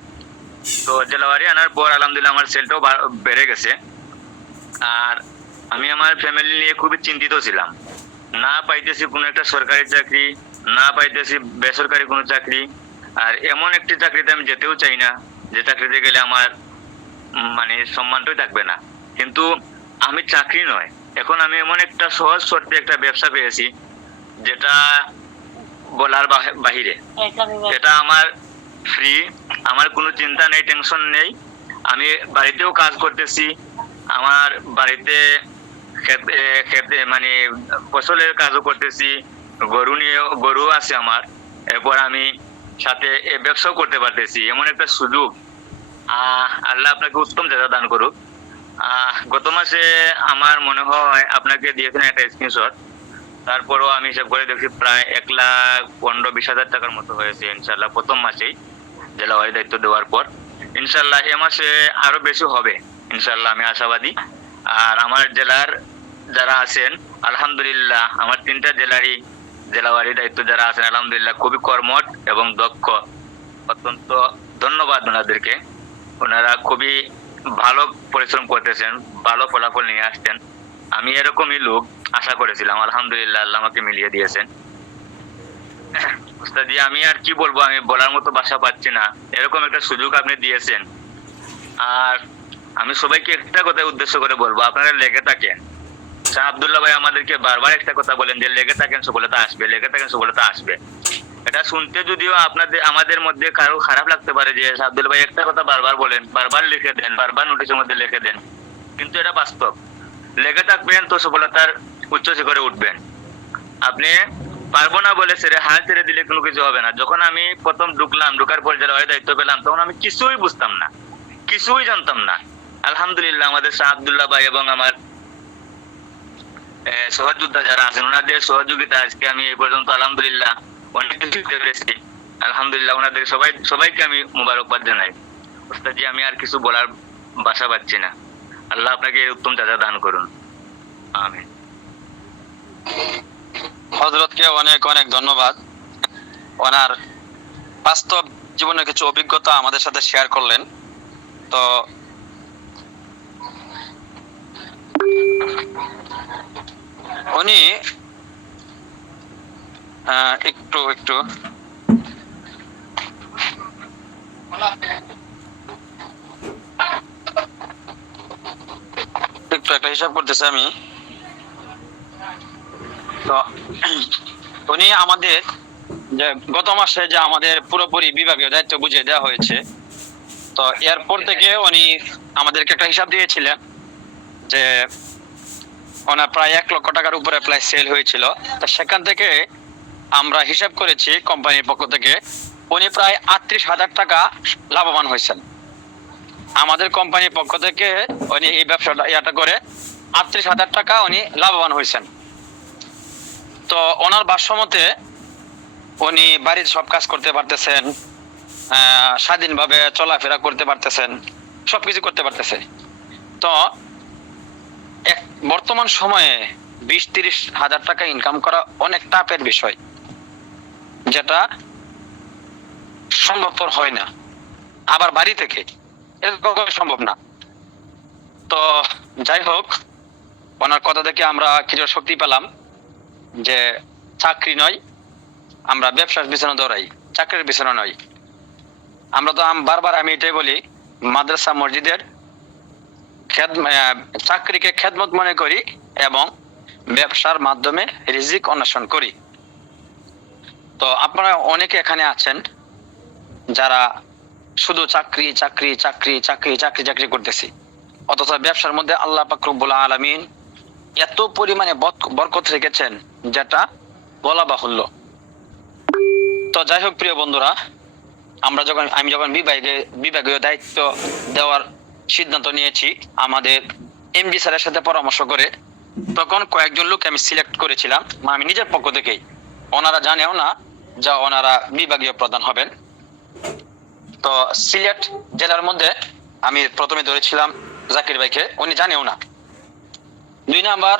তো জেলাওয়ারি আনার পর আলহামদুলিল্লাহ আমার সেলটাও বেড়ে গেছে। আর আমি আমার ফ্যামিলি নিয়ে খুবই চিন্তিত ছিলাম, না পাইতেছি কোনো একটা সরকারি চাকরি, না পাইতেছি বেসরকারি কোনো চাকরি, আর এমন একটি চাকরিতে আমি যেতেও চাই না যে চাকরিতে গেলে আমার মানে সম্মানটাই থাকবে না। কিন্তু আমি চাকরি নয়, এখন আমি এমন একটা সহজ শর্তে একটা ব্যবসা পেয়েছি যেটা বলার বাহিরে। এটা আমার ফ্রি, আমার কোনো চিন্তা নেই, টেনশন নেই। আমি বাড়িতেও কাজ করতেছি, আমার বাড়িতে খেতে মানে ফসলের কাজও করতেছি, গরু আছে আমার। এরপর আমি সাথে ব্যবসাও করতে পারতেছি, এমন একটা সুযোগ। আল্লাহ আপনাকে উত্তম জাযা দান করুক। গত মাসে আমার মনে হয় আপনাকে দিয়েছেন একটা স্ক্রিনশট, তারপরও আমি হিসাব করে দেখি প্রায় 1,15,20,000 টাকার মতো হয়েছে ইনশাল্লাহ প্রথম মাসেই জেলাওয়ারি দায়িত্ব দেওয়ার পর। ইনশাল্লাহ এ মাসে আরো বেশি হবে, ইনশাল্লাহ আমি আশাবাদী। আর আমার জেলার যারা আছেন আলহামদুলিল্লাহ, আমার 3টা জেলারই জেলাওয়ারি দায়িত্ব যারা আছেন আলহামদুলিল্লাহ খুবই কর্মঠ এবং দক্ষ, অত্যন্ত ধন্যবাদ ওনাদেরকে। ওনারা খুবই ভালো পরিশ্রম করতেছেন, ভালো ফলাফল নিয়ে আসছেন। আমি এরকমই লোক আশা করেছিলাম, আলহামদুলিল্লাহ আল্লাহ আমাকে মিলিয়ে দিয়েছেন। উস্তাদি আমি আর কি বলবো, আমি বলার মতো ভাষা পাচ্ছি না, এরকম একটা সুযোগ আপনি দিয়েছেন। আর আমি সবাইকে একটা কথা উদ্দেশ্য করে বলবো, আপনারা লেগে থাকেন। শাহ আব্দুল্লাহ ভাই আমাদেরকে বারবার একটা কথা বলেন যে লেগে থাকেন সফলতা আসবে, লেগে থাকেন সফলতা আসবে। এটা শুনতে যদিও আপনাদের আমাদের মধ্যে কারো খারাপ লাগতে পারে যে শাহ আব্দুল্লাহ ভাই একটা কথা বারবার বলেন, বারবার লিখে দেন, বারবার নোটিশের মধ্যে লিখে দেন, কিন্তু এটা বাস্তব। লেগে থাকবেন তো সফলতার উচ্চ শিখরে উঠবেন। আপনি পারবো না বলে হাল ছেড়ে দিলে কোনো কিছু হবে না। যখন আমি প্রথম ঢুকার পর যারা দায়িত্ব পেলাম, তখন আমি কিছুই বুঝতাম না, কিছুই জানতাম না। আলহামদুলিল্লাহ আমাদের শাহ আব্দুল্লাহ ভাই এবং আমার সহযোদ্ধা যারা আছেন ওনাদের সহযোগিতা আজকে আমি এই পর্যন্ত আলহামদুলিল্লাহ অনেক কিছু শিখতে পেরেছি। আলহামদুলিল্লাহ ওনাদের সবাইকে আমি মুবারকবাদ জানাই। ওস্তাদজি আমি আর কিছু বলার ভাষা পাচ্ছি না। আল্লাহ আপনাকে উত্তম যাজা দান করুন, আমিন। হযরতকে অনেক অনেক ধন্যবাদ। ওনার বাস্তব জীবনের কিছু অভিজ্ঞতা আমাদের সাথে শেয়ার করলেন। তো উনি একটু একটু একটু একটা হিসাব করতেছি আমি। তো উনি আমাদের যে গত মাসে যে আমাদের পুরোপুরি বিভাগীয় দায়িত্ব বুঝিয়ে দেওয়া হয়েছে, তো এরপর থেকে উনি আমাদেরকে একটা হিসাব দিয়েছিলেন যে ওনার প্রায় 1 লক্ষ টাকার উপরে প্রায় সেল হয়েছিল। তো সেখান থেকে আমরা হিসাব করেছি কোম্পানির পক্ষ থেকে উনি প্রায় 38,000 টাকা লাভবান হয়েছেন। আমাদের কোম্পানির পক্ষ থেকে উনি এই ব্যবসাটা করে 38,000 টাকা উনি লাভবান হয়েছেন। তো ওনার ভাষ্যমতে উনি বাড়ির সব কাজ করতে পারতেছেন, স্বাধীনভাবে চলাফেরা করতে পারতেছেন, সবকিছু করতে পারতেছে। তো বর্তমান সময়ে 20-30 হাজার টাকা ইনকাম করা অনেক টাফের বিষয়, যেটা সম্ভবপর হয় না। আবার বাড়ি থেকে এটা কখনো সম্ভব না। তো যাই হোক, ওনার কথা থেকে আমরা কিছু শক্তি পেলাম যে চাকরি নয়, আমরা ব্যবসার পিছনে দৌড়াই, চাকরির পিছনে নয়। আমরা তো বারবার আমি এটাই বলি, মাদ্রাসা মসজিদের চাকরিকে খেদমত মনে করি এবং ব্যবসার মাধ্যমে রিজিক অন্বেষণ করি। তো আপনারা অনেকে এখানে আছেন যারা শুধু চাকরি চাকরি চাকরি চাকরি চাকরি চাকরি করতেছি, অথচ ব্যবসার মধ্যে আল্লাহ পাক রব্বুল আলামিন এত পরিমাণে বরকত রেখেছেন যেটা বলা বাহুল্য। তো যাই হোক প্রিয় বন্ধুরা, আমি যখন বিভাগীয় দায়িত্ব দেওয়ার সিদ্ধান্ত নিয়েছি আমাদের এমডি স্যারের সাথে পরামর্শ করে, তখন কয়েকজন লোক আমি সিলেক্ট করেছিলাম আমি নিজের পক্ষ থেকেই। ওনারা জানেও না যে ওনারা বিভাগীয় প্রধান হবেন। তো সিলেট জেলার মধ্যে আমি প্রথমে ধরেছিলাম জাকির ভাইকে, উনি জানেও না। 2 নাম্বার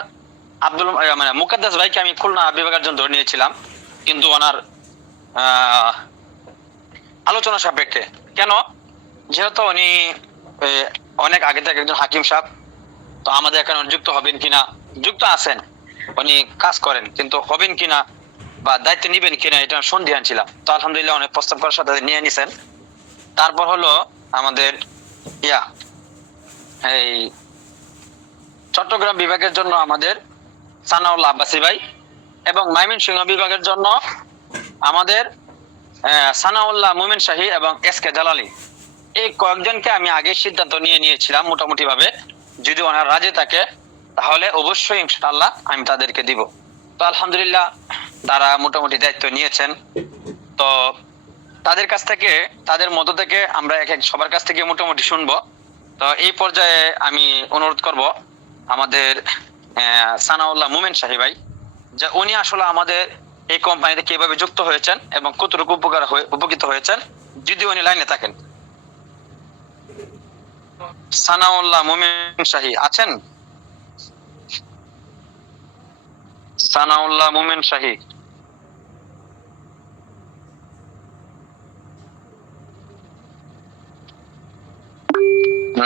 মুকাদ্দাস ভাইকে আমি খুলনা বিভাগের জন্য ধরে নিয়েছিলাম, কিন্তু ওনার আলোচনা সাপেক্ষে। কেন? যেহেতু উনি অনেক আগে থেকে একজন হাকিম সাহেব, তো আমাদের এখানে যুক্ত হবেন কিনা, যুক্ত আছেন, উনি কাজ করেন, কিন্তু হবেন কিনা বা দায়িত্ব নিবেন কিনা এটা সন্দিহান ছিলাম। তো আলহামদুলিল্লাহ অনেক প্রস্তাব করার সাথে নিয়ে নিছেন। তারপর হলো আমাদের এই চট্টগ্রাম বিভাগের জন্য আমাদের সানাউল্লাহ আব্বাসী ভাই, এবং ময়মনসিংহ বিভাগের জন্য আমাদের সানাউল্লাহ মুমিন শাহী এবং এসকে জালালি। এই কয়েকজনকে আমি আগে সিদ্ধান্ত নিয়েছিলাম মোটামুটি ভাবে, যদি ওনার রাজি থাকে তাহলে অবশ্যই ইনশাআল্লাহ আমি তাদেরকে দিব। তো আলহামদুলিল্লাহ তারা মোটামুটি দায়িত্ব নিয়েছেন। তো তাদের কাছ থেকে, তাদের মধ্য থেকে আমরা সবার কাছ থেকে মোটামুটি শুনবো। তো এই পর্যায়ে আমি অনুরোধ করব আমাদের সানাউল্লাহ মুমিন শাহী ভাই, যে উনি আসলে আমাদের এই কোম্পানিতে কিভাবে যুক্ত হয়েছেন এবং কতটুকু উপকৃত হয়েছেন, যদি উনি লাইনে থাকেন। সানাউল্লাহ মুমিন শাহী আছেন? সানাউল্লাহ মুমিন শাহী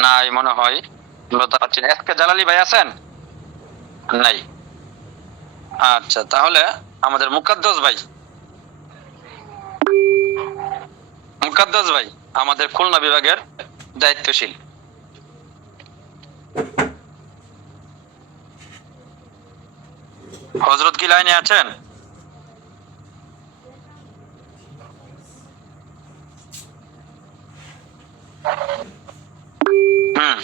নাই মনে হয়, বলতে পারছি না। এসকে জালালি ভাই আছেন? নাই। আচ্ছা, তাহলে আমাদের মুকাদ্দাস ভাই, মুকাদ্দাস ভাই আমাদের খুলনা বিভাগের দায়িত্বশীল। হযরত কি লাইনে আছেন? হুম,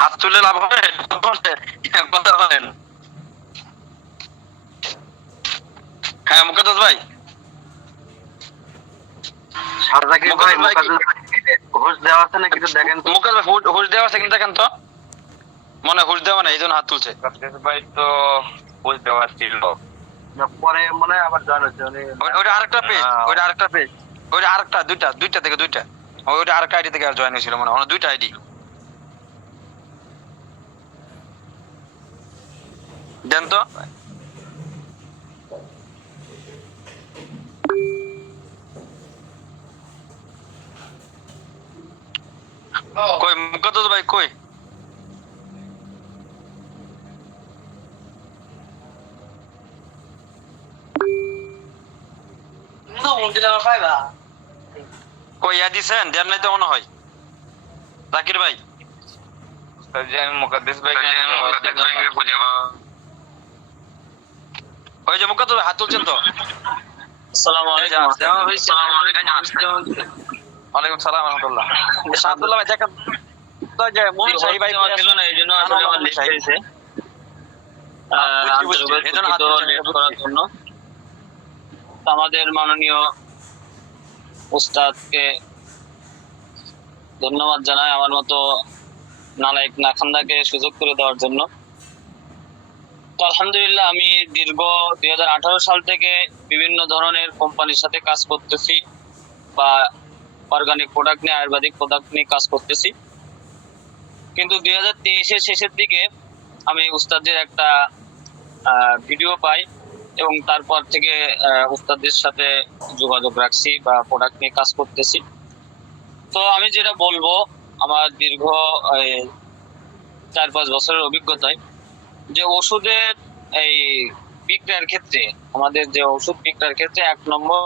হাত তুলে লাভ হবে? কথা বলেন। হ্যাঁ মুকাদ্দাস ভাই, সারজাকি ভাই ঘুষ দেওয়া আছে নাকি একটু দেখেন তো। মুকাদ্দাস ভাই হুশ দেওয়া আছে কিনা দেখেন তো। মনে হয় হুশ দেওয়া নাই, এই জন্য হাত তুলছে। ভাই তো বুঝ দেওয়া ছিল, পরে মনে হয় আবার জয়েন হচ্ছে উনি। ওইটা আরেকটা পেজ, ওইটা আরেকটা পেজ, ওইটা আরেকটা, দুইটা থেকে দুইটা, ওইটা আরেকটা আইডি থেকে আর জয়েন হয়েছিল মনে হয়, দুইটা আইডি দেন তো। কই মুকাদ্দাস ভাই কই? কই ইয়া দিছেন? দেন নাই তো মনে হয়। জাকির ভাই, মুকাদ্দাস ভাই ওই যে মুকাদ্দাস ভাই হাত তুলছেন তো। আসসালামু আলাইকুম। ওয়ালাইকুম সালাম রাহমাতুল্লাহ। আব্দুল্লাহ ভাই দেখেন তো যে মুমিন শাহী ভাই ছিল না, এই জন্য আসলে আমার লিস্ট হয়েছে করার জন্য। তো আমাদের মাননীয় উস্তাদকে ধন্যবাদ জানাই আমার মতো নালায়েক নাখান্দাকে সুযোগ করে দেওয়ার জন্য। তো আলহামদুলিল্লাহ আমি দীর্ঘ 2018 সাল থেকে বিভিন্ন ধরনের কোম্পানির সাথে কাজ করতেছি, বা অর্গানিক প্রোডাক্ট নিয়ে, আয়ুর্বেদিক প্রোডাক্ট নিয়ে কাজ করতেছি। কিন্তু 2023-এর শেষের দিকে আমি উস্তাদের একটা ভিডিও পাই এবং তারপর থেকে উস্তাদের সাথে যোগাযোগ রাখছি বা প্রোডাক্ট নিয়ে কাজ করতেছি। তো আমি যেটা বলবো, আমার দীর্ঘ 4-5 বছরের অভিজ্ঞতায়, যে ওষুধের এই বিক্রয়ের ক্ষেত্রে, আমাদের যে ওষুধ বিক্রয়ের ক্ষেত্রে 1 নম্বর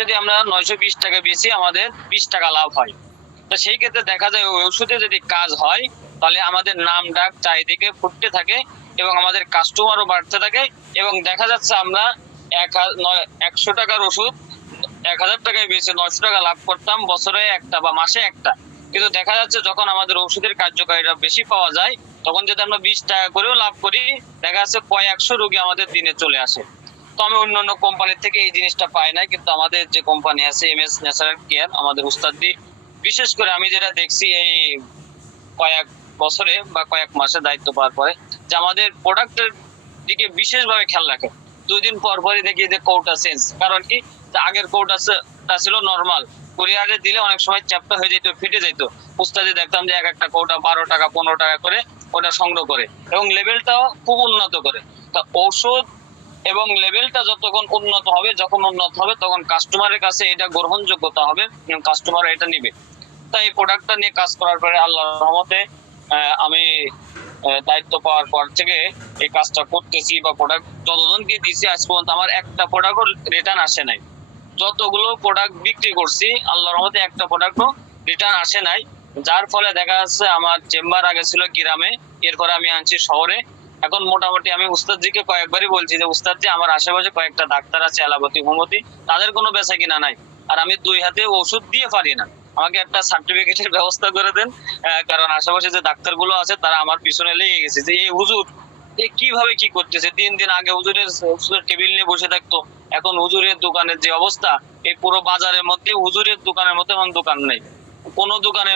যদি আমরা 920 টাকা বেশি আমাদের 20 টাকা লাভ হয়। তো সেই ক্ষেত্রে দেখা যায় ওই ওষুধে যদি কাজ হয় তাহলে আমাদের নাম ডাক চারিদিকে ফুটতে থাকে এবং আমাদের কাস্টমারও বাড়তে থাকে, এবং দেখা যাচ্ছে আমরা 100 টাকার ওষুধ 1000 টাকায় বেশি 900 টাকা লাভ করতাম বছরে একটা বা মাসে একটা। কিন্তু দেখা যাচ্ছে যখন আমাদের ওষুধের কার্যকারিতা বেশি পাওয়া যায়, তখন যদি আমরা 20 টাকা করেও লাভ করি, দেখা যাচ্ছে কয়েকশো রোগী আমাদের দিনে চলে আসে। তো আমি অন্যান্য কোম্পানির থেকে এই জিনিসটা পাই না, কিন্তু আমাদের যে কোম্পানি আছে MS ন্যাচারাল কেয়ার, আমাদের উস্তাদি, বিশেষ করে আমি যেটা দেখছি এই কয়েক বছরে বা কয়েক মাসে দায়িত্ব পাওয়ার পরে, যে আমাদের প্রোডাক্টের দিকে বিশেষভাবে খেয়াল রাখে। 2 দিন পর পরই দেখি যে কোডটা চেঞ্জ। কারণ কি, আগের কোডটা ছিল নরমাল, কুরিয়ারে দিলে অনেক সময় চ্যাপ্টা হয়ে যেত, ফেটে যেত। উস্তাদি দেখতাম যে এক একটা কোডটা 12 টাকা 15 টাকা করে ওটা সংগ্রহ করে এবং লেভেলটাও খুব উন্নত করে। তা ঔষধ এবং লেভেলটা যতক্ষণ উন্নত হবে, যখন উন্নত হবে তখন কাস্টমারের কাছে এটা গ্রহণযোগ্যতা হবে এবং কাস্টমার এটা নিবে। তাই এই প্রোডাক্টটা নিয়ে কাজ করার পরে আল্লাহর রহমতে আমি দায়িত্ব পাওয়ার পর থেকে এই কাজটা করতেছি, বা প্রোডাক্ট যতজনকে দিয়েছি আজ পর্যন্ত আমার একটা প্রোডাক্টও রিটার্ন আসে নাই। যতগুলো প্রোডাক্ট বিক্রি করছি আল্লাহর রহমতে একটা প্রোডাক্টও রিটার্ন আসে নাই। যার ফলে দেখা যাচ্ছে আমার চেম্বার আগে ছিল গ্রামে, এরপরে আমি আনছি শহরে। এখন মোটামুটি আমি উস্তাদজিকে কয়েকবারই বলছি যে উস্তাদজি আমার আশেপাশে কয়েকটা ডাক্তার আছে, এলাবতী হোমিওপ্যাথি, তাদের কোনো বেচা কিনা নাই। আর আমি 2 হাতে ওষুধ দিয়ে পারি না। আমাকে একটা সার্টিফিকেটের ব্যবস্থা করে দেন, কারণ আশেপাশে যে ডাক্তারগুলো আছে তারা আমার পিছনে লেগে গেছে যে এই হুজুর এ কিভাবে কি করতেছে। 3 দিন আগে হুজুরের ওষুধের টেবিল নিয়ে বসে থাকতো, এখন হুজুরের দোকানের যে অবস্থা, এই পুরো বাজারের মধ্যে হুজুরের দোকানের মধ্যে এমন দোকান নেই। কোনো দোকানে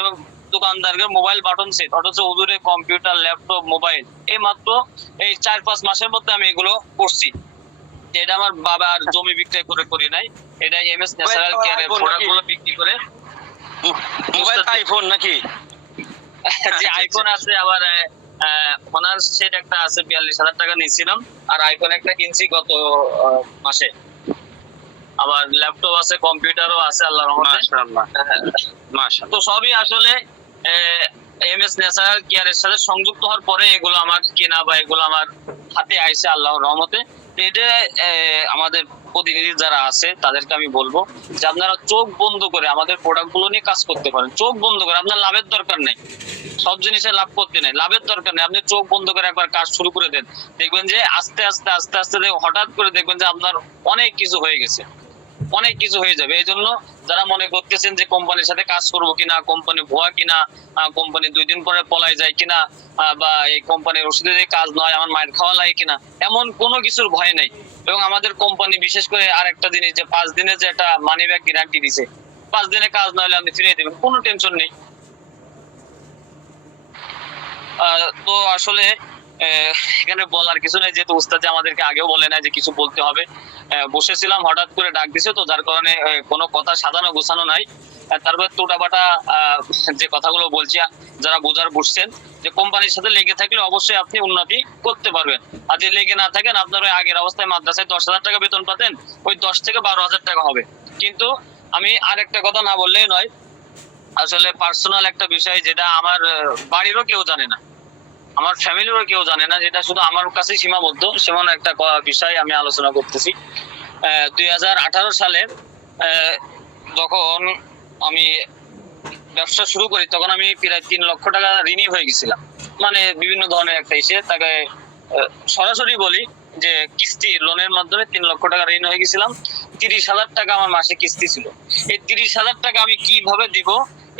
দোকানদারকে মোবাইল বাটন সেট, অথচ হুজুরের কম্পিউটার, ল্যাপটপ, মোবাইল এই মাত্র এই 4-5 মাসের মধ্যে আমি এগুলো করছি। এটা আমার বাবা আর জমি বিক্রয় করে করি নাই, এটা এমএস ন্যাচারাল কেয়ারের প্রোডাক্টগুলো বিক্রি করে। মোবাইল আইফোন নাকি? যে আইফোন আছে, আবার অনার সেট একটা আছে 42,000 টাকা নিয়েছিলাম, আর আইফোন একটা কিনছি গত মাসে। আবার ল্যাপটপ আছে, কম্পিউটারও আছে আল্লাহর রহমতে। মাশাআল্লাহ মাশাআল্লাহ। তো সবই আসলে এমএস ন্যাচারাল কেয়ারের সাথে সংযুক্ত হওয়ার পরে এগুলো আমার কেনা বা এগুলো আমার হাতে আইছে আল্লাহর রহমতে। তো এটা আমাদের প্রতিনিধি যারা আছে তাদেরকে আমি বলবো যে আপনারা চোখ বন্ধ করে আমাদের প্রোডাক্ট গুলো নিয়ে কাজ করতে পারেন। চোখ বন্ধ করে, আপনার লাভের দরকার নেই, সব জিনিসে লাভ করতে নেই, লাভের দরকার নেই। আপনি চোখ বন্ধ করে একবার কাজ শুরু করে দেন, দেখবেন যে আস্তে আস্তে আস্তে আস্তে হঠাৎ করে দেখবেন যে আপনার অনেক কিছু হয়ে গেছে, অনেক কিছু হয়ে যাবে। এই জন্য যারা মনে করতেছেন যে কোম্পানির সাথে কাজ করবো কিনা, কোম্পানি ভুয়া কিনা, কোম্পানি 2 দিন পরে পলাই যায় কিনা, বা এই কোম্পানির ওষুধে যে কাজ নয় আমার মায়ের খাওয়া লাগে কিনা, এমন কোনো কিছুর ভয় নেই। এবং আমাদের কোম্পানি বিশেষ করে আরেকটা জিনিস, যে 5 দিনের যে একটা মানি ব্যাক গ্যারান্টি দিছে, 5 দিনে কাজ না হলে আপনি ফিরিয়ে দেবেন, কোনো টেনশন নেই। তো আসলে এখানে বলার কিছু নেই, যেহেতু উস্তাদ আমাদেরকে আগেও বলে না যে কিছু বলতে হবে। বসেছিলাম, হঠাৎ করে ডাক দিছে, তো যার কারণে কোনো কথা সাজানো গোছানো নাই। তারপরে টোটাবাটা যে কথাগুলো বলছি, যারা বোঝার বুঝছেন যে কোম্পানির সাথে লেগে থাকলে অবশ্যই আপনি উন্নতি করতে পারবেন। আর যে লেগে না থাকেন, আপনার ওই আগের অবস্থায় মাদ্রাসায় 10,000 টাকা বেতন পাতেন, ওই 10 থেকে 12,000 টাকা হবে। কিন্তু আমি আরেকটা কথা না বললেই নয়, আসলে পার্সোনাল একটা বিষয় যেটা আমার বাড়িরও কেউ জানে না, আমার ফ্যামিলিরও কেউ জানে না, যেটা শুধু আমার কাছে সীমাবদ্ধ, সেমন একটা বিষয় আমি আলোচনা করতেছি। 2018 সালে যখন আমি ব্যবসা শুরু করি, তখন আমি প্রায় 3 লক্ষ টাকা ঋণী হয়ে গেছিলাম। মানে বিভিন্ন ধরনের একটা ইসে, তাকে সরাসরি বলি যে কিস্তি লোনের মাধ্যমে 3 লক্ষ টাকা ঋণ হয়ে গেছিলাম। 30,000 টাকা আমার মাসে কিস্তি ছিল। এই 30,000 টাকা আমি কিভাবে দিব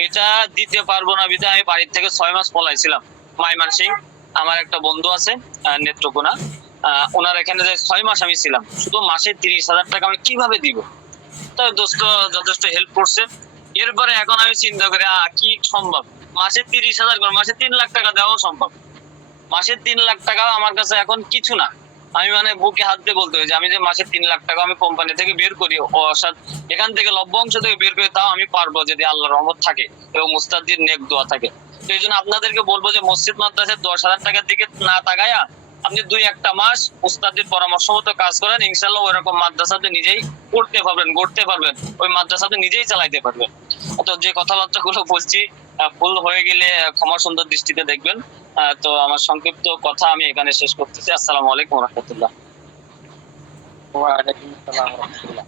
এটা দিতে পারবো না, বিধায় আমি বাড়ির থেকে 6 মাস পলাইছিলাম। মাইমান সিং আমার একটা বন্ধু আছে নেত্রকোনা, ওনার এখানে যে 6 মাস আমি ছিলাম, শুধু মাসে 30,000 টাকা আমি কিভাবে দিব। তো দোস্ত যথেষ্ট হেল্প করছে। এরপরে এখন আমি চিন্তা করি কি সম্ভব, মাসে 30,000 করে মাসে 3 লাখ টাকা দেওয়াও সম্ভব। মাসে 3 লাখ টাকা আমার কাছে এখন কিছু না। আমি মানে বুকে হাত দিয়ে বলতে হয় যে আমি যে মাসে 3 লাখ টাকা আমি কোম্পানি থেকে বের করি, এখান থেকে লভ্যাংশ থেকে বের করে, তাও আমি পারবো যদি আল্লাহর রহমত থাকে এবং মুস্তাদির নেক দোয়া থাকে। তো এই জন্য আপনাদেরকে বলবো যে মসজিদ মাদ্রাসায় 10,000 টাকার দিকে না তাকায়া আপনি 2-1 মাস উস্তাদের পরামর্শ মতো কাজ করেন, ইনশাল্লাহ ওইরকম মাদ্রাসাতে নিজেই পড়তে পারবেন, গড়তে পারবেন, ওই মাদ্রাসাতে নিজেই চালাইতে পারবেন। তো যে কথাবার্তা গুলো বলছি ভুল হয়ে গেলে ক্ষমা সুন্দর দৃষ্টিতে দেখবেন। তো আমার সংক্ষিপ্ত কথা আমি এখানে শেষ করতেছি। আসসালামু আলাইকুম ওয়া রাহমাতুল্লাহ। ওয়ালাইকুম আসসালাম ওয়া রাহমাতুল্লাহ।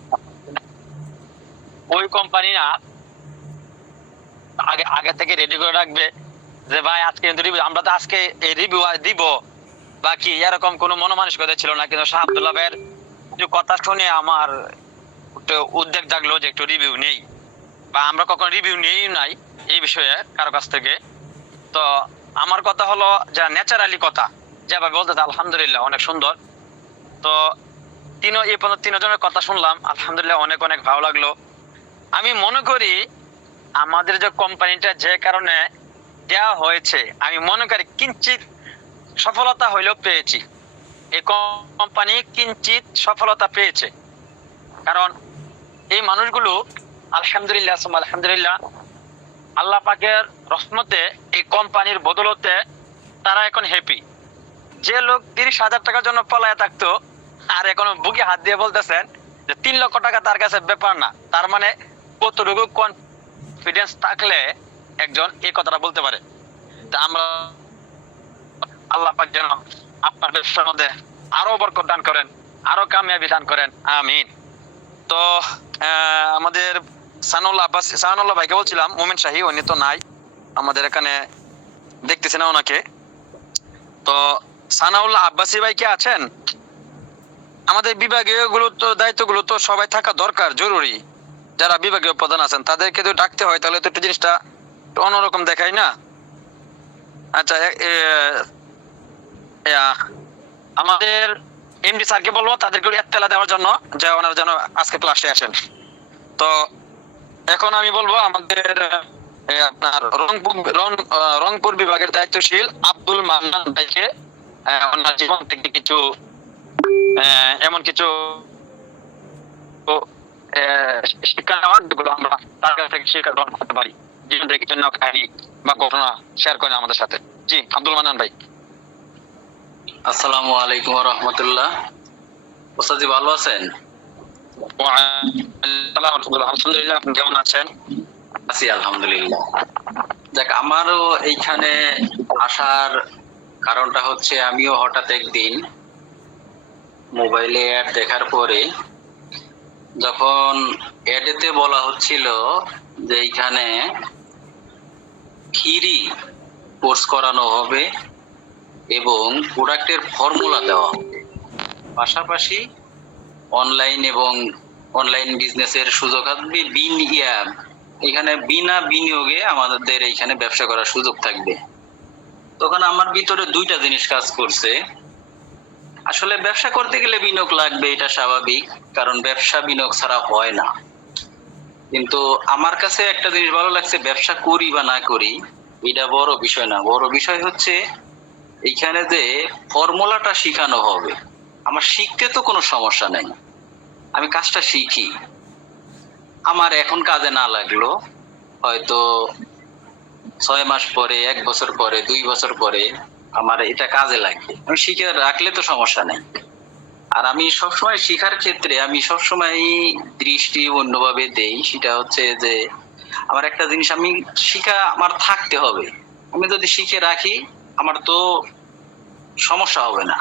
ওই কোম্পানি না আগে আগে থেকে রেডি করে রাখবে যে ভাই আজকে রিভিউ, আমরা তো আজকে এই রিভিউ দিব বা কি, এরকম কোনো মনোমানসিকতা ছিল না। কিন্তু শাহ আব্দুল্লাহ ভাইয়ের যে কথা শুনে আমার একটু উদ্বেগ জাগলো যে একটু রিভিউ নেই, বা আমরা কখনো রিভিউ নেই নাই এই বিষয়ে কারো কাছ থেকে। তো আমার কথা হলো যা ন্যাচারালি কথা যেভাবে বলতে, আলহামদুলিল্লাহ অনেক সুন্দর। তো এই পর্যন্ত 3 জনের কথা শুনলাম, আলহামদুলিল্লাহ অনেক অনেক ভালো লাগলো। আমি মনে করি আমাদের যে কোম্পানিটা যে কারণে দেওয়া হয়েছে, আমি মনে করি কিঞ্চিত সফলতা হইলেও পেয়েছি। এই কোম্পানি কিঞ্চিত সফলতা পেয়েছে, কারণ এই মানুষগুলো আলহামদুলিল্লাহ আলহামদুলিল্লাহ আল্লাহ পাকের রহমতে এই কোম্পানির বদলতে তারা এখন হ্যাপি। যে লোক 30,000 টাকার জন্য পলায় থাকতো, আর এখন বুকে হাত দিয়ে বলতেছেন যে 3 লক্ষ টাকা তার কাছে ব্যাপার না। তার মানে কতটুকু কনফিডেন্স থাকলে একজন এই কথাটা বলতে পারে। তা আমরা আল্লাহ পাক যেন আপনার ব্যবসার মধ্যে আরো বরকত দান করেন, আরো কামিয়াবি দান করেন, আমিন। তো আমাদের সানাউল্লাহ ভাইকে বলছিলাম, মোমেন শাহী উনি তো নাই আমাদের এখানে, দেখতেছি না ওনাকে। তো সানাউল্লাহ আব্বাসী ভাই কি আছেন? আমাদের বিভাগীয় গুলো তো দায়িত্বগুলো তো সবাই থাকা দরকার, জরুরি। যারা বিভাগীয় প্রধান আছেন তাদেরকে যদি ডাকতে হয় তাহলে তো একটু জিনিসটা একটু অন্যরকম দেখায় না। আচ্ছা, আমাদের এমডি স্যারকে বলবো তাদেরকে এত্তেলা দেওয়ার জন্য যে ওনারা যেন আজকে ক্লাসে আসেন। তো এখন আমি বলবো আমাদের আপনার রংপুর বিভাগের দায়িত্বশীল আব্দুল মান্নান ভাইকে ওনার জীবন থেকে কিছু এমন কিছু শিক্ষা নেওয়ার যেগুলো আমরা তার কাছ থেকে শিক্ষা গ্রহণ করতে পারি, জীবন থেকে কিছু কাহিনী বা ঘটনা শেয়ার করেন আমাদের সাথে। জি আব্দুল মান্নান ভাই। আসসালামু আলাইকুম ওয়া রাহমাতুল্লাহ। ওস্তাদ ভালো আছেন? আলহামদুলিল্লাহ, আপনি কেমন আছেন? আছি আলহামদুলিল্লাহ। দেখ, আমারও এইখানে আসার কারণটা হচ্ছে আমিও হঠাৎ একদিন মোবাইলে অ্যাড দেখার পরে যখন অ্যাডেতে বলা হচ্ছিল যে এইখানে ফ্রি কোর্স করানো হবে এবং প্রোডাক্টের ফর্মুলা দেওয়া হবে, পাশাপাশি অনলাইন এবং অনলাইন বিজনেসের সুযোগ থাকবে, এখানে বিনা বিনিয়োগে আমাদের এইখানে ব্যবসা করার সুযোগ থাকবে। তখন আমার ভিতরে দুইটা জিনিস কাজ করছে। আসলে ব্যবসা করতে গেলে বিনিয়োগ লাগবে, এটা স্বাভাবিক, কারণ ব্যবসা বিনিয়োগ ছাড়া হয় না। কিন্তু আমার কাছে একটা জিনিস ভালো লাগছে, ব্যবসা করি বা না করি এটা বড় বিষয় না, বড় বিষয় হচ্ছে এইখানে যে ফর্মুলাটা শিখানো হবে। আমার শিখতে তো কোনো সমস্যা নেই, আমি কাজটা শিখি, আমার এখন কাজে না লাগলো হয়তো 6 মাস পরে, 1 বছর পরে, 2 বছর পরে আমার এটা কাজে লাগবে, আমি শিখে রাখলে তো সমস্যা নেই। আর আমি সবসময় শিখার ক্ষেত্রে আমি সবসময় দৃষ্টি অন্যভাবে দেই, সেটা হচ্ছে যে আমার একটা জিনিস আমি শিখা আমার থাকতে হবে। আমি যদি শিখে রাখি আমার তো সমস্যা হবে না,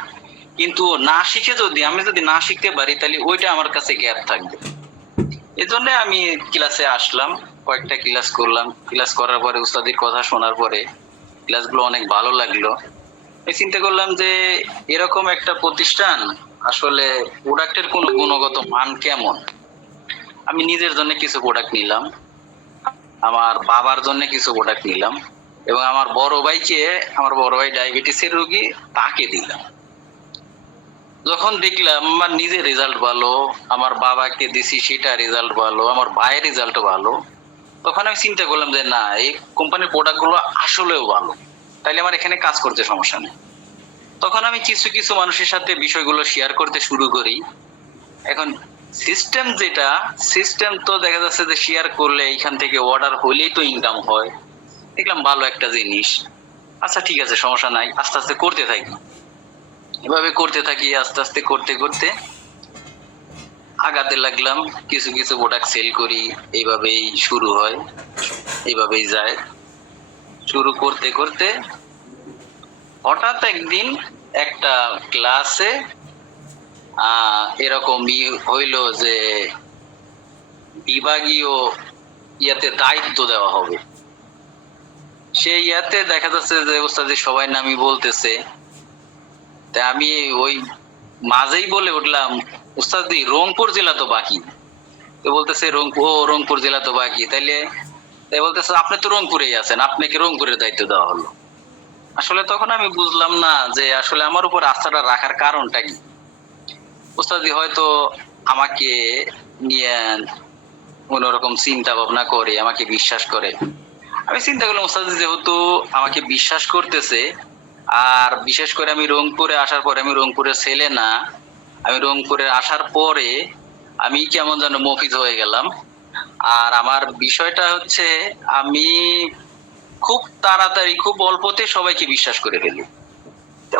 কিন্তু না শিখে আমি যদি না শিখতে পারি তাহলে ওইটা আমার কাছে গ্যাপ থাকবে। এজন্য আমি ক্লাসে আসলাম, কয়েকটা ক্লাস করলাম, ক্লাস করার পরে উস্তাদের কথা শোনার পরে ক্লাসগুলো অনেক ভালো লাগলো। আমি চিন্তা করলাম যে এরকম একটা প্রতিষ্ঠান আসলে প্রোডাক্টের কোনো গুণগত মান কেমন। আমি নিজের জন্য কিছু প্রোডাক্ট নিলাম, আমার বাবার জন্য কিছু প্রোডাক্ট নিলাম এবং আমার বড় ভাই ডায়াবেটিসের রোগী, তাকে দিলাম। যখন দেখলাম আমার নিজের রেজাল্ট ভালো, আমার বাবাকে দিছি সেটা রেজাল্ট ভালো, আমার ভাইয়ের রেজাল্ট ভালো, তখন আমি চিন্তা করলাম যে না, এই কোম্পানির প্রোডাক্ট গুলো আসলেও ভালো, তাইলে আমার এখানে কাজ করতে সমস্যা নেই। তখন আমি কিছু কিছু মানুষের সাথে বিষয়গুলো শেয়ার করতে শুরু করি। এখন সিস্টেম তো দেখা যাচ্ছে যে শেয়ার করলে এখান থেকে অর্ডার হলেই তো ইনকাম হয়। দেখলাম ভালো একটা জিনিস, আচ্ছা ঠিক আছে, সমস্যা নাই, আস্তে আস্তে করতে থাকি। এভাবে করতে থাকি, আস্তে আস্তে করতে করতে আগাতে লাগলাম, কিছু কিছু প্রোডাক্ট সেল করি, এইভাবেই শুরু হয়, এইভাবেই যায়। শুরু করতে করতে হঠাৎ একদিন একটা ক্লাসে এরকম হইলো যে বিভাগীয় দায়িত্ব দেওয়া হবে। সেই দেখা যাচ্ছে যে ওস্তাদি সবাই নামই বলতেছে, তা আমি ওই মাঝেই বলে উঠলাম, উস্তাদি রংপুর জেলা তো বাকি। তো বলতেছে রংপুর জেলা তো বাকি, তাইলে বলতেছে আপনি তো রংপুরেই আছেন, আপনাকে রংপুরের দায়িত্ব দেওয়া হলো। আসলে তখন আমি বুঝলাম না যে আসলে আমার উপর আস্থাটা রাখার কারণটা কি। উস্তাদি হয়তো আমাকে নিয়ে অন্যরকম চিন্তা ভাবনা করে, আমাকে বিশ্বাস করে। আমি চিন্তা করলাম উস্তাদি যেহেতু আমাকে বিশ্বাস করতেছে, আর বিশেষ করে আমি রংপুরে আসার পরে, আমি রংপুরের ছেলে না, আমি রংপুরে আসার পরে আমি কেমন যেন মফিজ হয়ে গেলাম। আর আমার বিষয়টা হচ্ছে আমি খুব তাড়াতাড়ি, খুব অল্পতে সবাইকে বিশ্বাস করে ফেলি।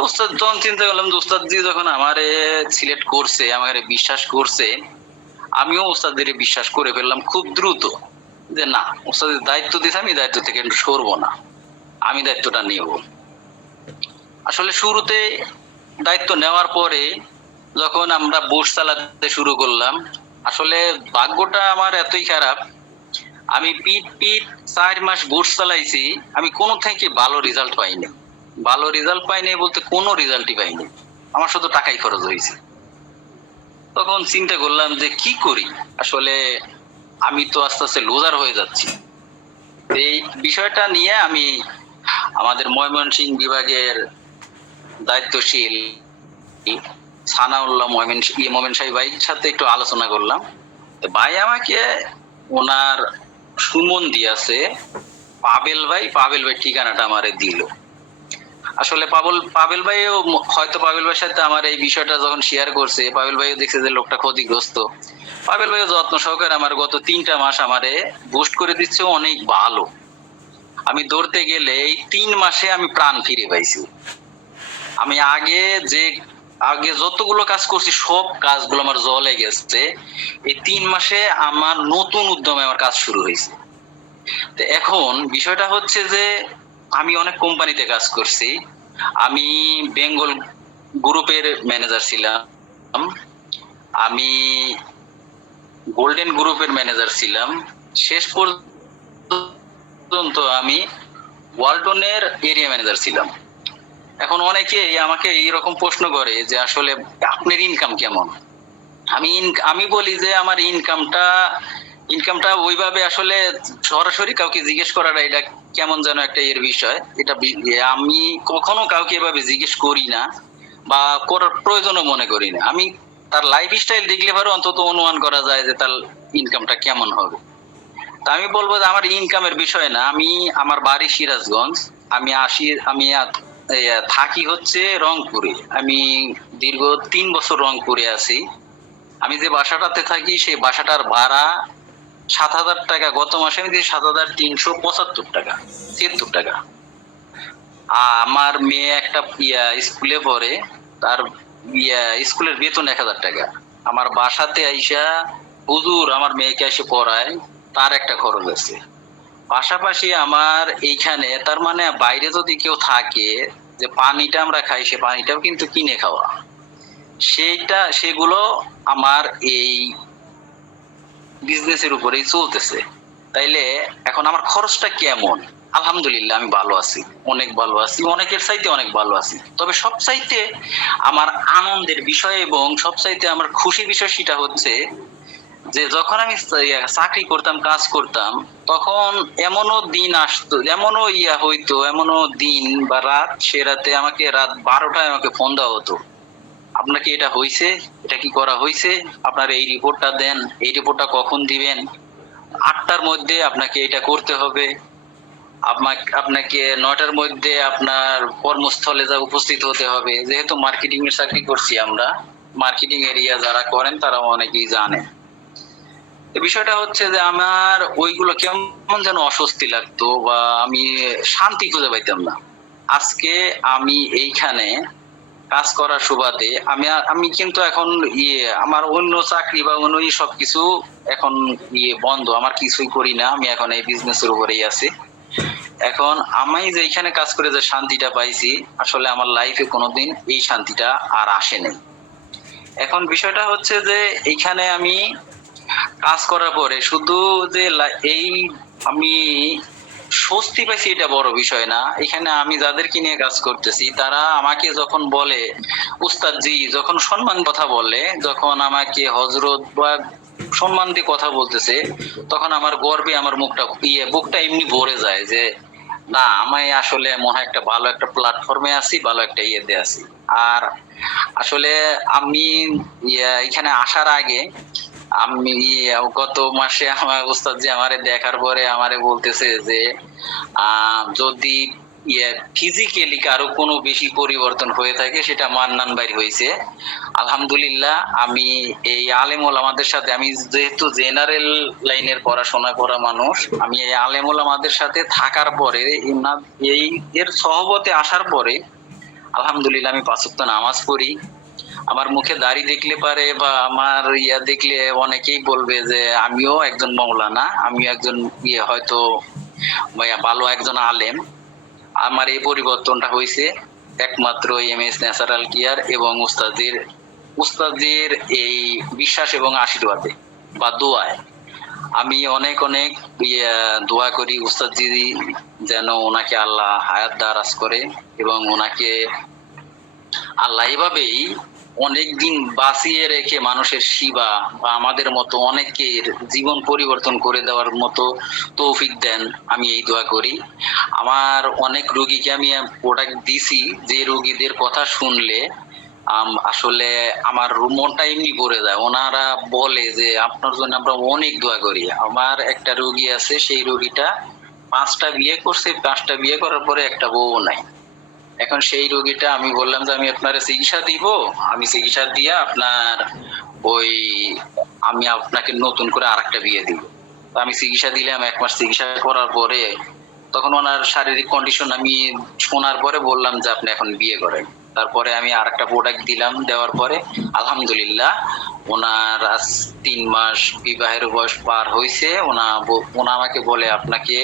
উস্তাদ তখন চিন্তা করলাম যে উস্তাদজি যখন আমারে সিলেক্ট করছে, আমারে বিশ্বাস করছে, আমিও উস্তাদের বিশ্বাস করে ফেললাম খুব দ্রুত যে না, উস্তাদের দায়িত্ব দিয়েছে, আমি দায়িত্ব থেকে সরবো না, আমি দায়িত্বটা নেব। আসলে শুরুতে দায়িত্ব নেওয়ার পরে যখন আমরা বুশ চালাতে শুরু করলাম, আসলে ভাগ্যটা আমার এতই খারাপ, আমি পিট 4 মাস বুশ চালাইছি, আমি কোনো থেকে ভালো রেজাল্ট পাইনি। ভালো রেজাল্ট পাইনি বলতে কোনো রেজাল্টই পাইনি, আমার শুধু টাকাই খরচ হয়েছে। তখন চিন্তা করলাম যে কি করি, আসলে আমি তো আস্তে আস্তে লুজার হয়ে যাচ্ছি। এই বিষয়টা নিয়ে আমি আমাদের ময়মনসিংহ বিভাগের দায়িত্বশীল সানাউল্লাহ মোমেন সাহেব ভাইয়ের সাথে একটু আলোচনা করলাম। তো ভাই আমাকে ওনার সুমন দিয়েছে, পাবেল ভাই ঠিকানাটা আমারে দিল। আসলে পাবেল ভাইও হয়তো পাবেল ভাইয়ের সাথে আমার এই বিষয়টা যখন শেয়ার করছে, পাবেল ভাইও দেখছে যে লোকটা ক্ষতিগ্রস্ত। পাবেল ভাইও যত্ন সহকারে আমার গত 3টা মাস আমারে বুস্ট করে দিচ্ছে অনেক ভালো। আমি ধরতে গেলে এই 3 মাসে আমি প্রাণ ফিরে পাইছি। আমি আগে যতগুলো কাজ করছি সব কাজগুলো আমার জলে গেছে। এই 3 মাসে আমার নতুন উদ্যমে আমার কাজ শুরু হয়েছে। তো এখন বিষয়টা হচ্ছে যে আমি অনেক কোম্পানিতে কাজ করছি। আমি বেঙ্গল গ্রুপের ম্যানেজার ছিলাম, আমি গোল্ডেন গ্রুপের ম্যানেজার ছিলাম, শেষ পর্যন্ত আমি ওয়ালটনের এরিয়া ম্যানেজার ছিলাম। এখন অনেকেই আমাকে এইরকম প্রশ্ন করে যে আসলে আপনার ইনকাম কেমন। আমি বলি যে আমার ইনকামটা ওইভাবে আসলে সরাসরি কাউকে জিজ্ঞেস করাটা এটা কেমন যেন একটা এর বিষয়। এটা আমি কখনো কাউকে এভাবে জিজ্ঞেস করি না বা করার প্রয়োজনও মনে করি না। আমি তার লাইফস্টাইল দেখলে পরে অন্তত অনুমান করা যায় যে তার ইনকামটা কেমন হবে। তা আমি বলবো যে আমার ইনকামের বিষয় না। আমার বাড়ি সিরাজগঞ্জ, আমি থাকি হচ্ছে রংপুরে। আমি দীর্ঘ 3 বছর রংপুরে আছি। আমি যে বাসাটাতে থাকি সেই বাসাটার ভাড়া 7,000 টাকা। গত মাসে আমি দিয়েছি 7,375 টাকা, 76 টাকা। আমার মেয়ে একটা স্কুলে পড়ে, তার স্কুলের বেতন 1,000 টাকা। আমার বাসাতে আইসা হুজুর আমার মেয়েকে এসে পড়ায়, তার একটা খরচ আছে। পাশাপাশি আমার এইখানে তার মানে বাইরে যদি কেউ থাকে, যে পানিটা আমরা খাই সে পানিটাও কিন্তু কিনে খাওয়া, সেগুলো আমার এই বিজনেসের উপরেই চলতেছে। তাইলে এখন আমার খরচটা কেমন? আলহামদুলিল্লাহ আমি ভালো আছি, অনেক ভালো আছি, অনেকের চাইতে অনেক ভালো আছি। তবে সবচাইতে আমার আনন্দের বিষয় এবং সবচাইতে আমার খুশির বিষয় সেটা হচ্ছে যে যখন আমি চাকরি করতাম, কাজ করতাম, তখন এমনও দিন আসতো, এমনও হইতো, এমনও দিন বা রাত, সে রাতে আমাকে রাত 12টায় আমাকে ফোন দেওয়া হতো, আপনার কি এটা হয়েছে, এটা কি করা হয়েছে, আপনার এই রিপোর্টটা দেন, এই রিপোর্টটা কখন দিবেন, 8টার মধ্যে আপনাকে এটা করতে হবে, আপনাকে 9টার মধ্যে আপনার কর্মস্থলে যা উপস্থিত হতে হবে। যেহেতু মার্কেটিং এর চাকরি করছি আমরা, মার্কেটিং এরিয়া যারা করেন তারা অনেকেই জানেন। বিষয়টা হচ্ছে যে আমার ওইগুলো কেমন যেন অস্বস্তি লাগতো বা আমি শান্তি খুঁজে পাইতাম না। আজকে আমি এইখানে কাজ করার সুবাদে আমি কিন্তু এখন আমার অন্য চাকরি বা অন্য সবকিছু এখন বন্ধ, আমার কিছুই করি না, আমি এখন এই বিজনেসের উপরেই আছি। এখন আমি যে এখানে কাজ করে যে শান্তিটা পাইছি, আসলে আমার লাইফে কোনোদিন এই শান্তিটা আর আসেনি। এখন বিষয়টা হচ্ছে যে এইখানে আমি কাজ করার পরে শুধু যে আমি স্বস্তি পাইছি এটা বড় বিষয় না। এখানে আমি যাদেরকে নিয়ে কাজ করতেছি তারা আমাকে যখন বলে উস্তাদ জি, যখন সম্মান কথা বলে, যখন আমাকে হযরত বা সম্মান দিয়ে কথা বলতেছে, তখন আমার গর্বে আমার বুকটা এমনি ভরে যায় যে না, আমি আসলে মনে হয় একটা ভালো একটা প্ল্যাটফর্মে আছি, ভালো একটা ইয়েতে আছি। আর আসলে আমি এখানে আসার আগে আমি গত মাসে আমার উস্তাদ জি আমারে দেখার পরে আমারে বলতেছে যে যদি ফিজিক্যালি কারো কোনো বেশি পরিবর্তন হয়ে থাকে সেটা মান্নান ভাই হয়েছে। আলহামদুলিল্লাহ আমি এই আলেম ওলামাদের সাথে, আমি যেহেতু জেনারেল লাইনের পড়াশোনা করা মানুষ, আমি এই আলেম ওলামাদের সাথে থাকার পরে এই এর সহবতে আসার পরে আলহামদুলিল্লাহ আমি 5 ওয়াক্ত নামাজ পড়ি। আমার মুখে দাড়ি দেখলে পারে বা আমার দেখলে অনেকেই বলবে যে আমিও একজন মাওলানা, আমিও একজন হয়তো ভালো একজন আলেম। আমার এই পরিবর্তনটা হয়েছে একমাত্র এমএস ন্যাচারাল কেয়ার এবং উস্তাদের এই বিশ্বাস এবং আশীর্বাদে বা দোয়ায়। আমি অনেক অনেক দোয়া করি উস্তাদজি যেন ওনাকে আল্লাহ হায়াত দারাজ করে এবং ওনাকে আল্লাহ এভাবেই অনেক দিন বাঁচিয়ে রেখে মানুষের সেবা বা আমাদের মতো অনেকের জীবন পরিবর্তন করে দেওয়ার মতো তৌফিক দেন, আমি এই দোয়া করি। আমার অনেক রোগীকে আমি প্রোডাক্ট দিছি, যে রোগীদের কথা শুনলে আসলে আমার মনটা এমনি পড়ে যায়। ওনারা বলে যে আপনার জন্য আমরা অনেক দোয়া করি। আমার একটা রোগী আছে, সেই রোগীটা 5টা বিয়ে করছে, 5টা বিয়ে করার পরে একটা বউ নাই। এখন সেই রোগীটা আমি বললাম যে আমি আপনার চিকিৎসা দিব, আমি চিকিৎসা দিয়ে আপনার ওই আমি আপনাকে নতুন করে আরেকটা বিয়ে দিব। তো আমি চিকিৎসা দিলাম, 1 মাস চিকিৎসা করার পরে তখন ওনার শারীরিক কন্ডিশন আমি শোনার পরে বললাম যে আপনি এখন বিয়ে করেন। তারপরে আমি আরেকটা প্রোডাক্ট দিলাম, দেওয়ার পরে আলহামদুলিল্লাহ ওনার আজ 3 মাস বিবাহের বয়স পার হয়েছে। ওনা আমাকে বলে আপনাকে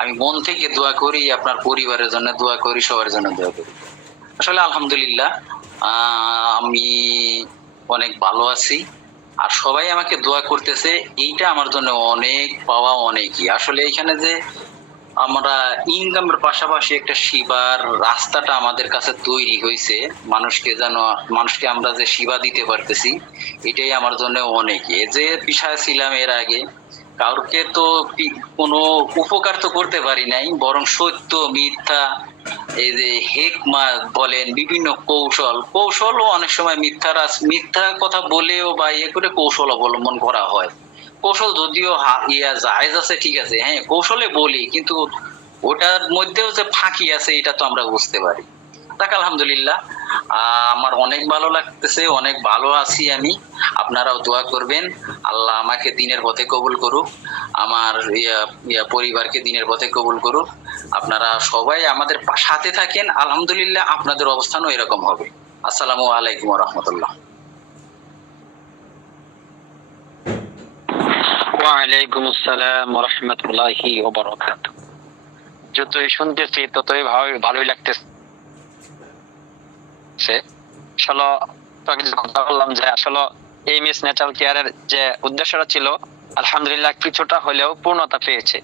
আমি মন থেকে দোয়া করি, আপনার পরিবারের জন্য দোয়া করি, সবার জন্য দোয়া করি। আসলে আলহামদুলিল্লাহ আমি অনেক ভালো আছি, আর সবাই আমাকে দোয়া করতেছে। এইটা আমার জন্য অনেক পাওয়া, অনেকই। আসলে এখানে যে আমরা ইনকামের পাশাপাশি একটা সেবার রাস্তাটা আমাদের কাছে তৈরি হয়েছে, মানুষকে আমরা যে সেবা দিতে পারতেছি, এটাই আমার জন্য অনেকে। যে পেশায় ছিলাম এর আগে, কাউকে তো কোনো উপকার তো করতে পারি নাই, বরং সত্য মিথ্যা, এই যে হেকমা বলেন, বিভিন্ন কৌশলও অনেক সময় মিথ্যা কথা বলেও বা করে কৌশল অবলম্বন করা হয়। কৌশল যদিও জায়েজ আছে, ঠিক আছে, হ্যাঁ কৌশলে বলি, কিন্তু ওটার মধ্যেও যে ফাঁকি আছে এটা তো আমরা বুঝতে পারি। যাক আলহামদুলিল্লাহ, আমার অনেক ভালো লাগতেছে, অনেক ভালো আছি আমি। আপনারাও দোয়া করবেন, আল্লাহ আমাকে দিনের পথে কবুল করুক, আমার পরিবারকে দিনের পথে কবুল করুক। আপনারা সবাই আমাদের সাথে থাকেন, আলহামদুলিল্লাহ আপনাদের অবস্থানও এরকম হবে। আসসালামু আলাইকুম ওয়া রাহমাতুল্লাহ। ওয়ালাইকুম আসসালাম ওয়া রাহমাতুল্লাহি ওয়া বারাকাতুহু। যতই শুনতেছি ততই ভালোই লাগতেছে। আসলে তোকে যে কথা বললাম যে আসলে এই মিস ন্যাচারাল কেয়ারের যে উদ্দেশ্যটা ছিল, আলহামদুলিল্লাহ কিছুটা হলেও পূর্ণতা পেয়েছে।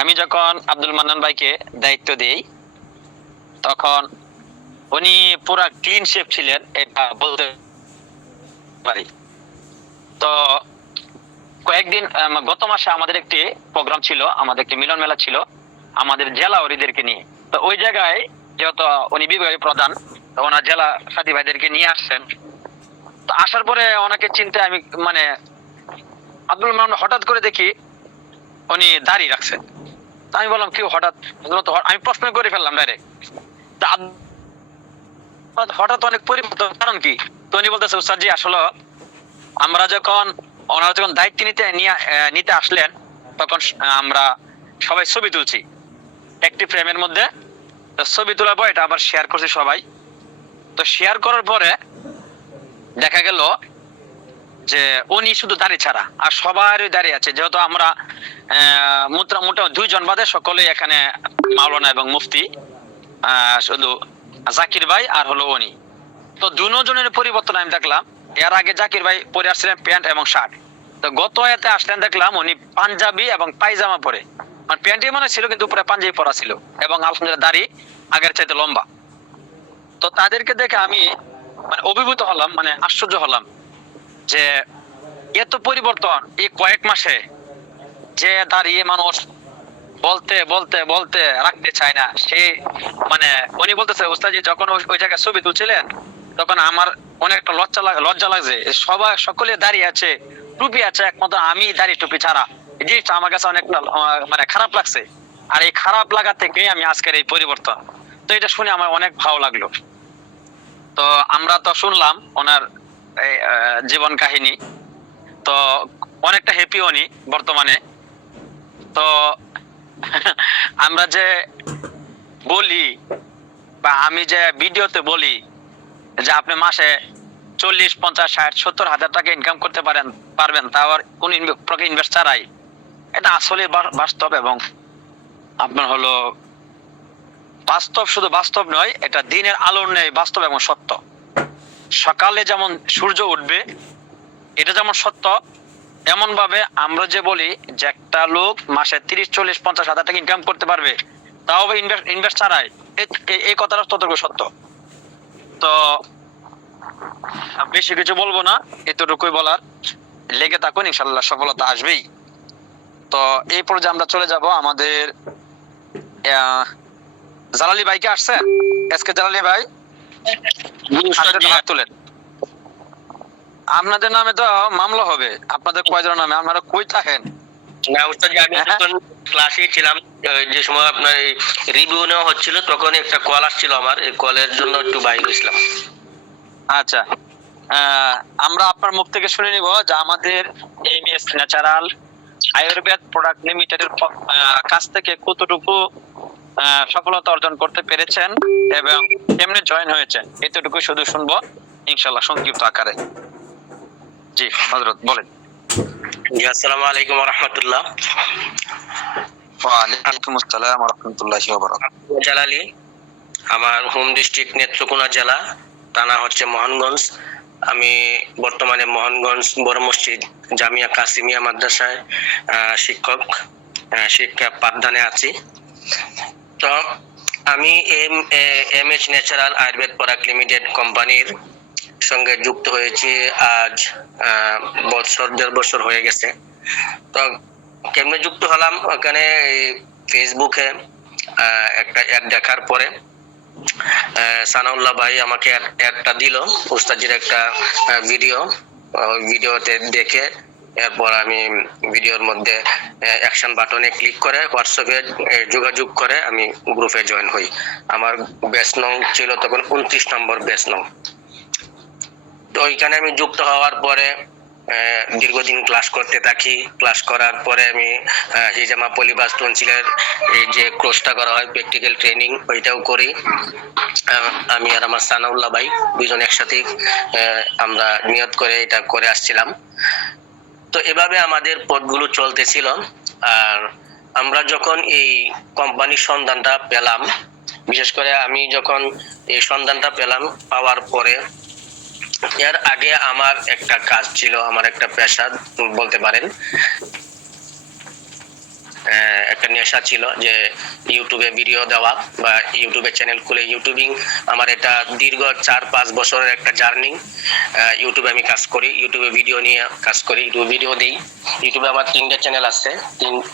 আমি যখন আব্দুল মান্নান ভাইকে দায়িত্ব দিই, তখন উনি পুরা ক্লিন শেপ ছিলেন, এটা বলতে পারি। তো কয়েকদিন গত মাসে আমাদের একটি প্রোগ্রাম ছিল, আমাদের একটি মিলন মেলা ছিল আমাদের জেলা ওরিদেরকে নিয়ে। তো ওই জায়গায় যেহেতু উনি বিভাগীয় প্রধান, ওনার জেলা সাথী ভাইদেরকে নিয়ে আসছেন। তো আসার পরে ওনাকে চিনতে আমি আব্দুল মান্নান হঠাৎ করে দেখি উনি দাঁড়িয়ে রাখছেন। তো আমি বললাম কি হঠাৎ, আমি প্রশ্ন করে ফেললাম ডাইরেক্ট, হঠাৎ অনেক পরিবর্তন, কারণ কি? তো উনি বলতেছে উস্তাদ জি আসলে আমরা ওনারা যখন দায়িত্ব নিতে আসলেন, তখন আমরা সবাই ছবি তুলছি একটি ফ্রেমের মধ্যে। তো ছবি তোলার পর এটা আবার শেয়ার করছি সবাই। তো শেয়ার করার পরে দেখা গেল যে উনি শুধু দাঁড়িয়ে ছাড়া আর সবারই দাঁড়িয়ে আছে। যেহেতু আমরা মোটামুটি 2 জন বাদে সকলেই এখানে মাওলানা এবং মুফতি, শুধু জাকির ভাই আর হলো উনি। তো 2 জনের পরিবর্তন আমি দেখলাম। এর আগে জাকির ভাই পরে আসছিলেন প্যান্ট এবং শার্ট, তো গত এতে আসলেন দেখলাম উনি পাঞ্জাবি এবং পায়জামা পরে, মানে প্যান্টই মনে ছিল কিন্তু উপরে পাঞ্জাবি পরা ছিল, এবং আলহামদুলিল্লাহ দাড়ি আগের চাইতে লম্বা। তো তাদেরকে দেখে আমি মানে অভিভূত হলাম, মানে আশ্চর্য হলাম যে এত পরিবর্তন এই কয়েক মাসে। যে দাঁড়িয়ে মানুষ বলতে বলতে বলতে রাখতে চায় না, সে মানে উনি বলতেছে উস্তাদ জি যখন ওই জায়গায় ছবি তুলছিলেন তখন আমার অনেকটা লজ্জা লাগছে। সকলে দাঁড়িয়ে আছে, টুপি আছে, একমাত্র আমি দাঁড়িয়ে টুপি ছাড়া। এই জিনিসটা আমার কাছে অনেকটা মানে খারাপ লাগছে। আর এই খারাপ লাগা থেকে আমি আজকের এই পরিবর্তন, তো এটা শুনে আমার অনেক ভালো লাগলো। তো আমরা তো শুনলাম ওনার জীবন কাহিনী, তো অনেকটা হ্যাপি উনি বর্তমানে। তো আমরা যে বলি বা আমি যে ভিডিওতে বলি যে আপনি মাসে 40, 50, 60, 70 হাজার টাকা ইনকাম করতে পারবেন, তাও আর কোন ইনভেস্ট ছাড়াই, এটা আসলে বাস্তব। এবং আপনার হলো বাস্তব, শুধু বাস্তব নয়, এটা দিনের আলোর নেই, বাস্তব এবং সত্য। সকালে যেমন সূর্য উঠবে, এটা যেমন সত্য, এমন ভাবে আমরা যে বলি যে একটা লোক মাসে 30, 40, 50 হাজার টাকা ইনকাম করতে পারবে, তাও ইনভেস্ট ছাড়াই, এই কথাটা ততটুকু সত্য। তো বেশি কিছু বলবো না, এতটুকুই বলার। লেগে থাকুন, ইনশাল্লাহ সফলতা আসবেই। তো এই পর্যায়ে আমরা চলে যাব আমাদের জালালি ভাইকে আসছে, এসকে জালালি ভাই হাত তুলেন। আপনাদের নামে তো মামলা হবে, আপনাদের কয়জনের নামে? আপনারা কই থাকেন? না উস্তাদ, আমি যখন ক্লাসে ছিলাম, যে সময় আপনার রিভিউ নেওয়া হচ্ছিল, তখন একটা কল আসছিল আমার, এই কলের জন্য একটু বাইরে গেছিলাম। আচ্ছা, আমরা আপনার মুখ থেকে শুনে নিব যে আমাদের এমএস ন্যাচারাল আয়ুর্বেদ প্রোডাক্ট লিমিটেডের কাছ থেকে কতটুকু সফলতা অর্জন করতে পেরেছেন এবং কেমনে জয়েন হয়েছেন, এতটুকু শুধু শুনবো ইনশাল্লাহ সংক্ষিপ্ত আকারে। জি হযরত বলেন। জি, আসসালামু আলাইকুম ওয়া রাহমাতুল্লাহ। ওয়া আলাইকুম আসসালাম ওয়া রাহমাতুল্লাহি ওয়া বারাকাতুহু। জালালি, আমার হোম ডিস্ট্রিক্ট নেত্রকোনা জেলা, থানা হচ্ছে মোহনগঞ্জ। আমি বর্তমানে মোহনগঞ্জ বড় মসজিদ জামিয়া কাসিমিয়া মাদ্রাসায় শিক্ষা পাঠদানে আছি। তো আমি MH natural Ayurveda product limited কোম্পানির সঙ্গে যুক্ত হয়েছি আজ 1.5 বছর হয়ে গেছে। তো কেমনে যুক্ত হলাম, ওখানে ফেসবুকে একটা অ্যাড দেখার পরে সানাউল্লাহ ভাই আমাকে একটা দিল, উস্তাদের একটা ভিডিওতে দেখে এরপর আমি ভিডিওর মধ্যে অ্যাকশন বাটনে ক্লিক করে হোয়াটসঅ্যাপে যোগাযোগ করে আমি গ্রুপে জয়েন হই। আমার ব্যাচ নং ছিল তখন 29 নম্বর ব্যাচ নং। তো ওইখানে আমি যুক্ত হওয়ার পরে দীর্ঘদিন ক্লাস করতে থাকি। ক্লাস করার পরে আমি হিজামা পলিবাস টনসিলের যে কোর্সটা করা হয় প্র্যাকটিক্যাল ট্রেনিং, ওইটাও করি। আমি আর আমার সানাউল্লাহ ভাই দুজন একসাথে আমরা নিয়ত করে এটা করে আসছিলাম। তো এভাবে আমাদের পথগুলো চলতেছিল। আর আমরা যখন এই কোম্পানির সন্ধানটা পেলাম, বিশেষ করে আমি যখন এই সন্ধানটা পেলাম, পাওয়ার পরে এর আগে আমার একটা কাজ ছিল, আমার একটা পেশা বলতে পারেন, একটা নেশা ছিল যে ইউটিউবে ভিডিও দেওয়া বা ইউটিউবে চ্যানেল খুলে ইউটিউবিং। আমার এটা দীর্ঘ 4-5 বছরের একটা জার্নি। ইউটিউবে আমি কাজ করি, ইউটিউবে ভিডিও নিয়ে কাজ করি, ইউটিউবে ভিডিও দিই। ইউটিউবে আমার 3টা চ্যানেল আছে,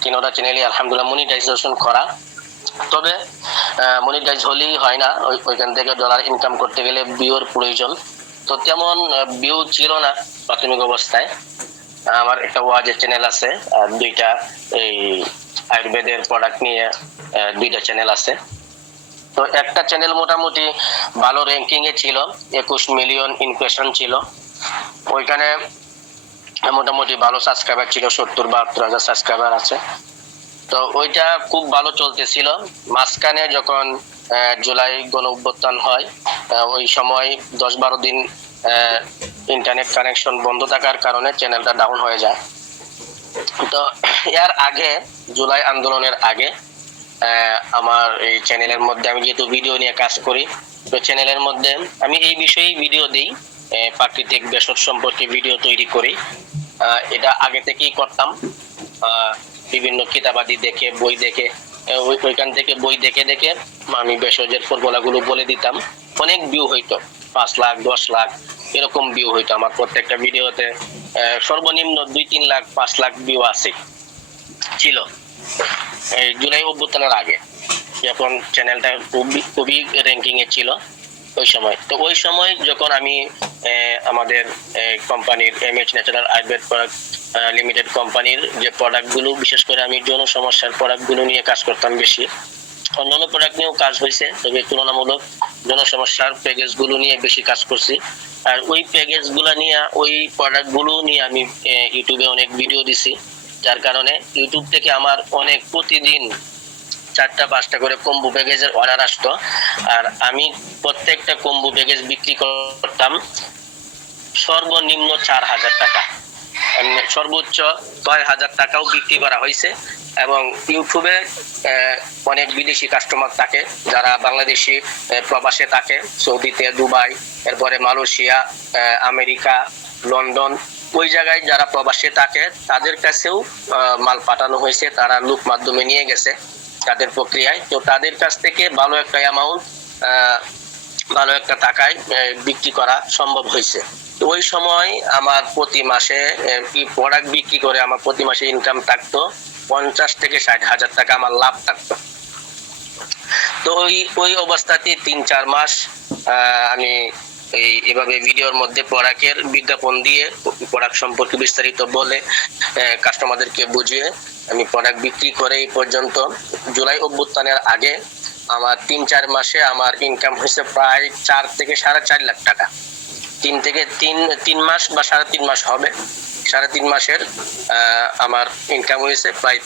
তিনটা চ্যানেলই আলহামদুলিল্লাহ মনিটাইজেশন করা। তবে মনিটাইজ হলেই হয় না, ওইখান থেকে ডলার ইনকাম করতে গেলে ভিউর প্রয়োজন। তো তেমন ভিউ ছিল না প্রাথমিক অবস্থায়। আমার একটা ওয়াজের চ্যানেল আছে, আর 2টা এই আয়ুর্বেদের প্রোডাক্ট নিয়ে 2টা চ্যানেল আছে। তো একটা চ্যানেল মোটামুটি ভালো র্যাঙ্কিং এ ছিল, 21 মিলিয়ন ইমপ্রেশন ছিল। ওইখানে মোটামুটি ভালো সাবস্ক্রাইবার ছিল, 70-72 হাজার সাবস্ক্রাইবার আছে। তো ওইটা খুব ভালো চলতেছিল। মাঝখানে যখন জুলাই গণ অভ্যুত্থান হয়, ওই সময় 10-12 দিন ইন্টারনেট কানেকশন বন্ধ থাকার কারণে চ্যানেলটা ডাউন হয়ে যায়। তো এর আগে, জুলাই আন্দোলনের আগে, আমার এই চ্যানেলের মধ্যে আমি যেহেতু ভিডিও নিয়ে কাজ করি, তো চ্যানেলের মধ্যে আমি এই বিষয়ে ভিডিও দিই, প্রাকৃতিক ভেষজ সম্পর্কে ভিডিও তৈরি করি। এটা আগে থেকেই করতাম, বিভিন্ন কিতাবাদি দেখে, বই দেখে, ওইখান থেকে বই দেখে দেখে আমি ভেষজের ফর্মুলাগুলো বলে দিতাম। অনেক ভিউ হইতো, 5 লাখ 10 লাখ এরকম ভিউ হইতো আমার প্রত্যেকটা ভিডিওতে। সর্বনিম্ন 2-3 লাখ 5 লাখ ভিউ ছিল এই জুলাই অভ্যুত্থানের আগে, যখন চ্যানেলটা খুবই র্যাঙ্কিং এ ছিল ওই সময়। তো ওই সময় যখন আমি আমাদের কোম্পানির MH natural Ayurveda product limited কোম্পানির যে প্রোডাক্টগুলো, বিশেষ করে আমি যৌন সমস্যার প্রোডাক্টগুলো নিয়ে কাজ করতাম বেশি। অন্যান্য প্রোডাক্ট নিয়েও কাজ হয়েছে, তবে তুলনামূলক যৌন সমস্যার প্যাকেজগুলো নিয়ে বেশি কাজ করছি। আর ওই প্যাকেজগুলো নিয়ে, ওই প্রোডাক্টগুলো নিয়ে আমি ইউটিউবে অনেক ভিডিও দিছি, যার কারণে ইউটিউব থেকে আমার অনেক প্রতিদিন 4টা-5টা করে কম্বো প্যাকেজের অর্ডার আসতো। আর আমি প্রত্যেকটা কম্বো প্যাকেজ বিক্রি করতাম সর্বনিম্ন 4,000 টাকা, সর্বোচ্চ 6,000 টাকাও বিক্রি করা হয়েছে। এবং ইউটিউবে অনেক বিদেশি কাস্টমার থাকে, যারা বাংলাদেশি প্রবাসে থাকে, সৌদিতে, দুবাই, এরপরে মালয়েশিয়া, আমেরিকা, লন্ডন, ওই জায়গায় যারা প্রবাসে থাকে তাদের কাছেও মাল পাঠানো হয়েছে। তারা লোক মাধ্যমে নিয়ে গেছে তাদের প্রক্রিয়ায়। তো তাদের কাছ থেকে ভালো একটা অ্যামাউন্ট ভালো একটা টাকায় বিক্রি করা সম্ভব হয়েছে। ওই সময় আমার প্রতি মাসে প্রোডাক্ট বিক্রি করে আমার প্রতি মাসে ইনকাম থাকতো 50 থেকে 60 হাজার টাকা আমার লাভ থাকতো। তো ওই অবস্থাতে 3-4 মাস আমি এভাবে ভিডিওর মধ্যে প্রোডাক্টের বিজ্ঞাপন দিয়ে প্রোডাক্ট সম্পর্কে বিস্তারিত বলে কাস্টমারদেরকে বুঝিয়ে আমি প্রোডাক্ট বিক্রি করে এই পর্যন্ত জুলাই অভ্যুত্থানের আগে আমার 3-4 মাসে আমার ইনকাম হয়েছে প্রায় 4 থেকে 4.5 লাখ টাকা। 3 মাস বা 3.5 মাস হবে, 3.5 মাসের আমার ইনকাম হয়েছে প্রায়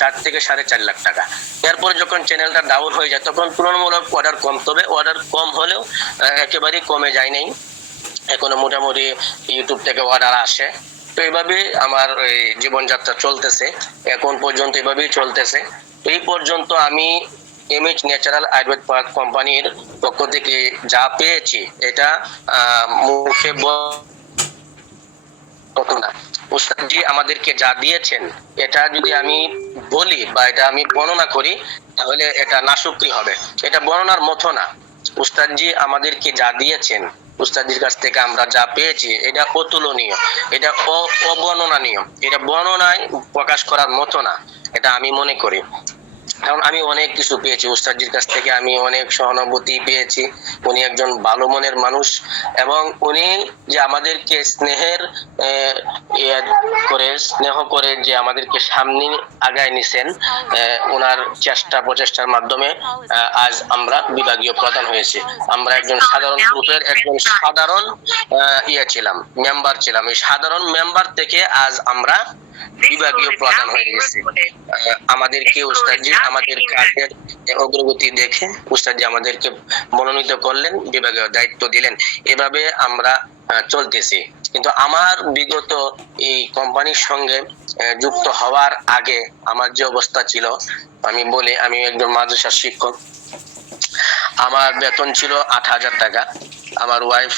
4 থেকে 4.5 লাখ টাকা। এরপরে যখন চ্যানেলটা ডাউন হয়ে যায় তখন তুলনামূলক অর্ডার কম, তবে অর্ডার কম হলেও একেবারেই কমে যায় নাই, এখনো মোটামুটি ইউটিউব থেকে অর্ডার আসে। তো এইভাবে আমার জীবনযাত্রা চলতেছে, এখন পর্যন্ত এভাবেই চলতেছে। এই পর্যন্ত আমি এমএইচ ন্যাচারাল আয়ুর্বেদ কোম্পানির পক্ষ থেকে যা পেয়েছি এটা মুখে না, উস্তাদজি আমাদেরকে যা দিয়েছেন এটা যদি আমি বলি বা এটা আমি বর্ণনা করি তাহলে এটা নাশুক্রি হবে, এটা বর্ণনার মতো না। উস্তাদজি আমাদেরকে যা দিয়েছেন, উস্তাদজির কাছ থেকে আমরা যা পেয়েছি এটা অতুলনীয়, এটা অবর্ণনীয়, এটা বর্ণনায় প্রকাশ করার মতো না, এটা আমি মনে করি। কারণ আমি অনেক কিছু পেয়েছি উস্তাদজির কাছ থেকে, আমি অনেক সহানুভূতি পেয়েছি। উনি একজন ভালো মনের মানুষ এবং উনি যে আমাদেরকে স্নেহ করে যে আমাদেরকে সামনে আগায় নিছেন, ওনার চেষ্টা প্রচেষ্টার মাধ্যমে আজ আমরা বিভাগীয় প্রধান হয়েছি। আমরা একজন সাধারণ গ্রুপের একজন সাধারণ মেম্বার ছিলাম, এই সাধারণ মেম্বার থেকে আজ আমরা বিভাগীয় প্রধান হয়ে গেছে। আমাদেরকে উস্তাদজি আমাদের কাজের অগ্রগতি দেখে উস্তাদজি আমাদেরকে মনোনীত করলেন, বিভাগীয় দায়িত্ব দিলেন, এভাবে আমরা চলতেছি। কিন্তু আমার বিগত এই কোম্পানির সঙ্গে যুক্ত হওয়ার আগে আমার যে অবস্থা ছিল, আমি বলি আমি একজন মাদ্রাসার শিক্ষক, আমার বেতন ছিল 8,000 টাকা। আমার ওয়াইফ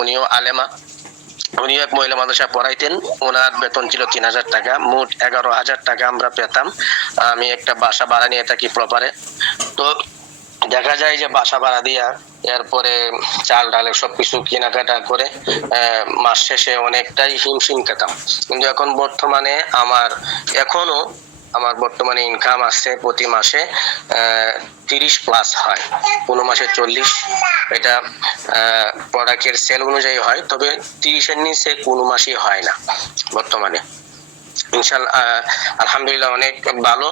উনিও আলেমা, উনি এক মহিলা মাদ্রাসা পড়াইতেন, ওনার বেতন ছিল 3,000 টাকা, মোট 11,000 টাকা আমরা পেতাম। আমি একটা বাসা ভাড়া নিয়ে থাকি প্রপারে। তো দেখা যায় যে বাসা ভাড়া দিয়া এরপরে চাল ডালে সবকিছু কেনাকাটা করে মাস শেষে অনেকটাই হিমশিম খেতাম। কিন্তু এখন বর্তমানে আমার বর্তমানে ইনকাম আছে প্রতি মাসে 30+ হয়, কোনো মাসে 40। এটা প্রোডাক্টের সেল অনুযায়ী হয়, তবে 30-এর নিচে কোনো মাসই হয় না বর্তমানে। ইনশাআল্লাহ আলহামদুলিল্লাহ অনেক ভালো।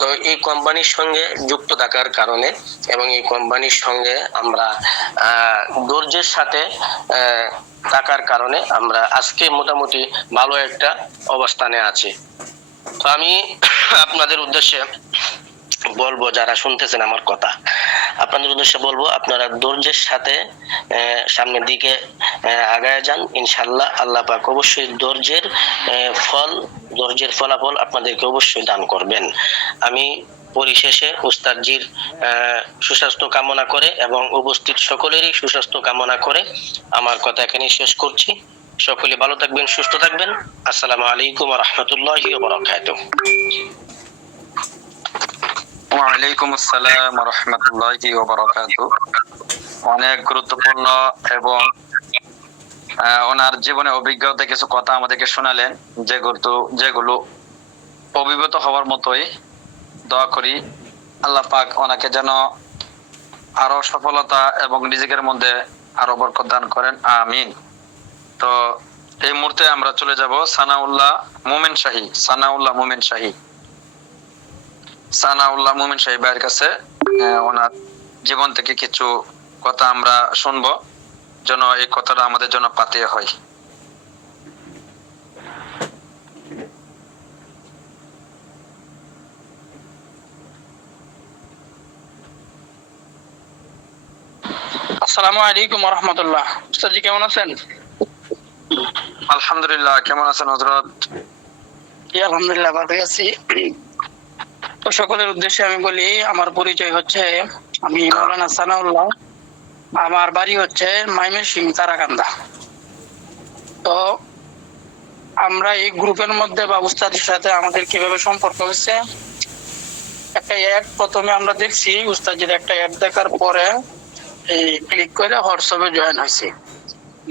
তো এই কোম্পানির সঙ্গে যুক্ত থাকার কারণে এবং এই কোম্পানির সঙ্গে আমরা ধৈর্যের সাথে থাকার কারণে আমরা আজকে মোটামুটি ভালো একটা অবস্থানে আছি। তো আমি আপনাদের উদ্দেশ্যে বলবো, যারা শুনতেছেন আমার কথা, আপনাদের উদ্দেশ্যে বলবো আপনারা ধৈর্যের সাথে সামনের দিকে আগায় যান। ইনশাআল্লাহ আল্লাহ পাক অবশ্যই ধৈর্যের ফলাফল আপনাদেরকে অবশ্যই দান করবেন। আমি পরিশেষে উস্তাদজির সুস্বাস্থ্য কামনা করে এবং উপস্থিত সকলেরই সুস্বাস্থ্য কামনা করে আমার কথা এখানেই শেষ করছি। সকলে ভালো থাকবেন, সুস্থ থাকবেন। আসসালামু আলাইকুম ওয়া রাহমাতুল্লাহি ওয়া বারাকাতুহু। ওয়ালাইকুম আসসালাম ওয়া রাহমাতুল্লাহি ওয়া বারাকাতুহু। অনেক গুরুত্বপূর্ণ এবং ওনার জীবনে অভিজ্ঞতা কিছু কথা আমাদেরকে শোনালেন, যেগুলো অভিভূত হওয়ার মতোই। দোয়া করি আল্লাহ পাক ওনাকে যেন আরো সফলতা এবং নিজের মধ্যে আরো বরকত দান করেন, আমিন। তো এই মুহূর্তে আমরা চলে যাব সানাউল্লাহ মুমিন শাহী ভাইয়ের কাছে। ওনার জীবন থেকে কিছু কথা আমরা শুনবো, যেন এই কথাটা আমাদের জন্য পাতে হয়। আসসালামু আলাইকুম ওয়া রাহমাতুল্লাহ। উস্তাদজি কেমন আছেন? আলহামদুলিল্লাহ, কেমন আছেন হযরত? আলহামদুলিল্লাহ ভালো আছি। তো সকলের উদ্দেশ্যে আমি বলি, আমার পরিচয় হচ্ছে আমি মাওলানা সানাউল্লাহ, আমার বাড়ি হচ্ছে ময়মনসিংহ তারাকান্দা। তো আমরা এই গ্রুপের মধ্যে বা উস্তাদের সাথে আমাদের কিভাবে সম্পর্ক হচ্ছে, একটা অ্যাড প্রথমে আমরা দেখছি, উস্তাদের একটা অ্যাড দেখার পরে এই ক্লিক করে হোয়াটসঅ্যাপে জয়েন হয়েছি।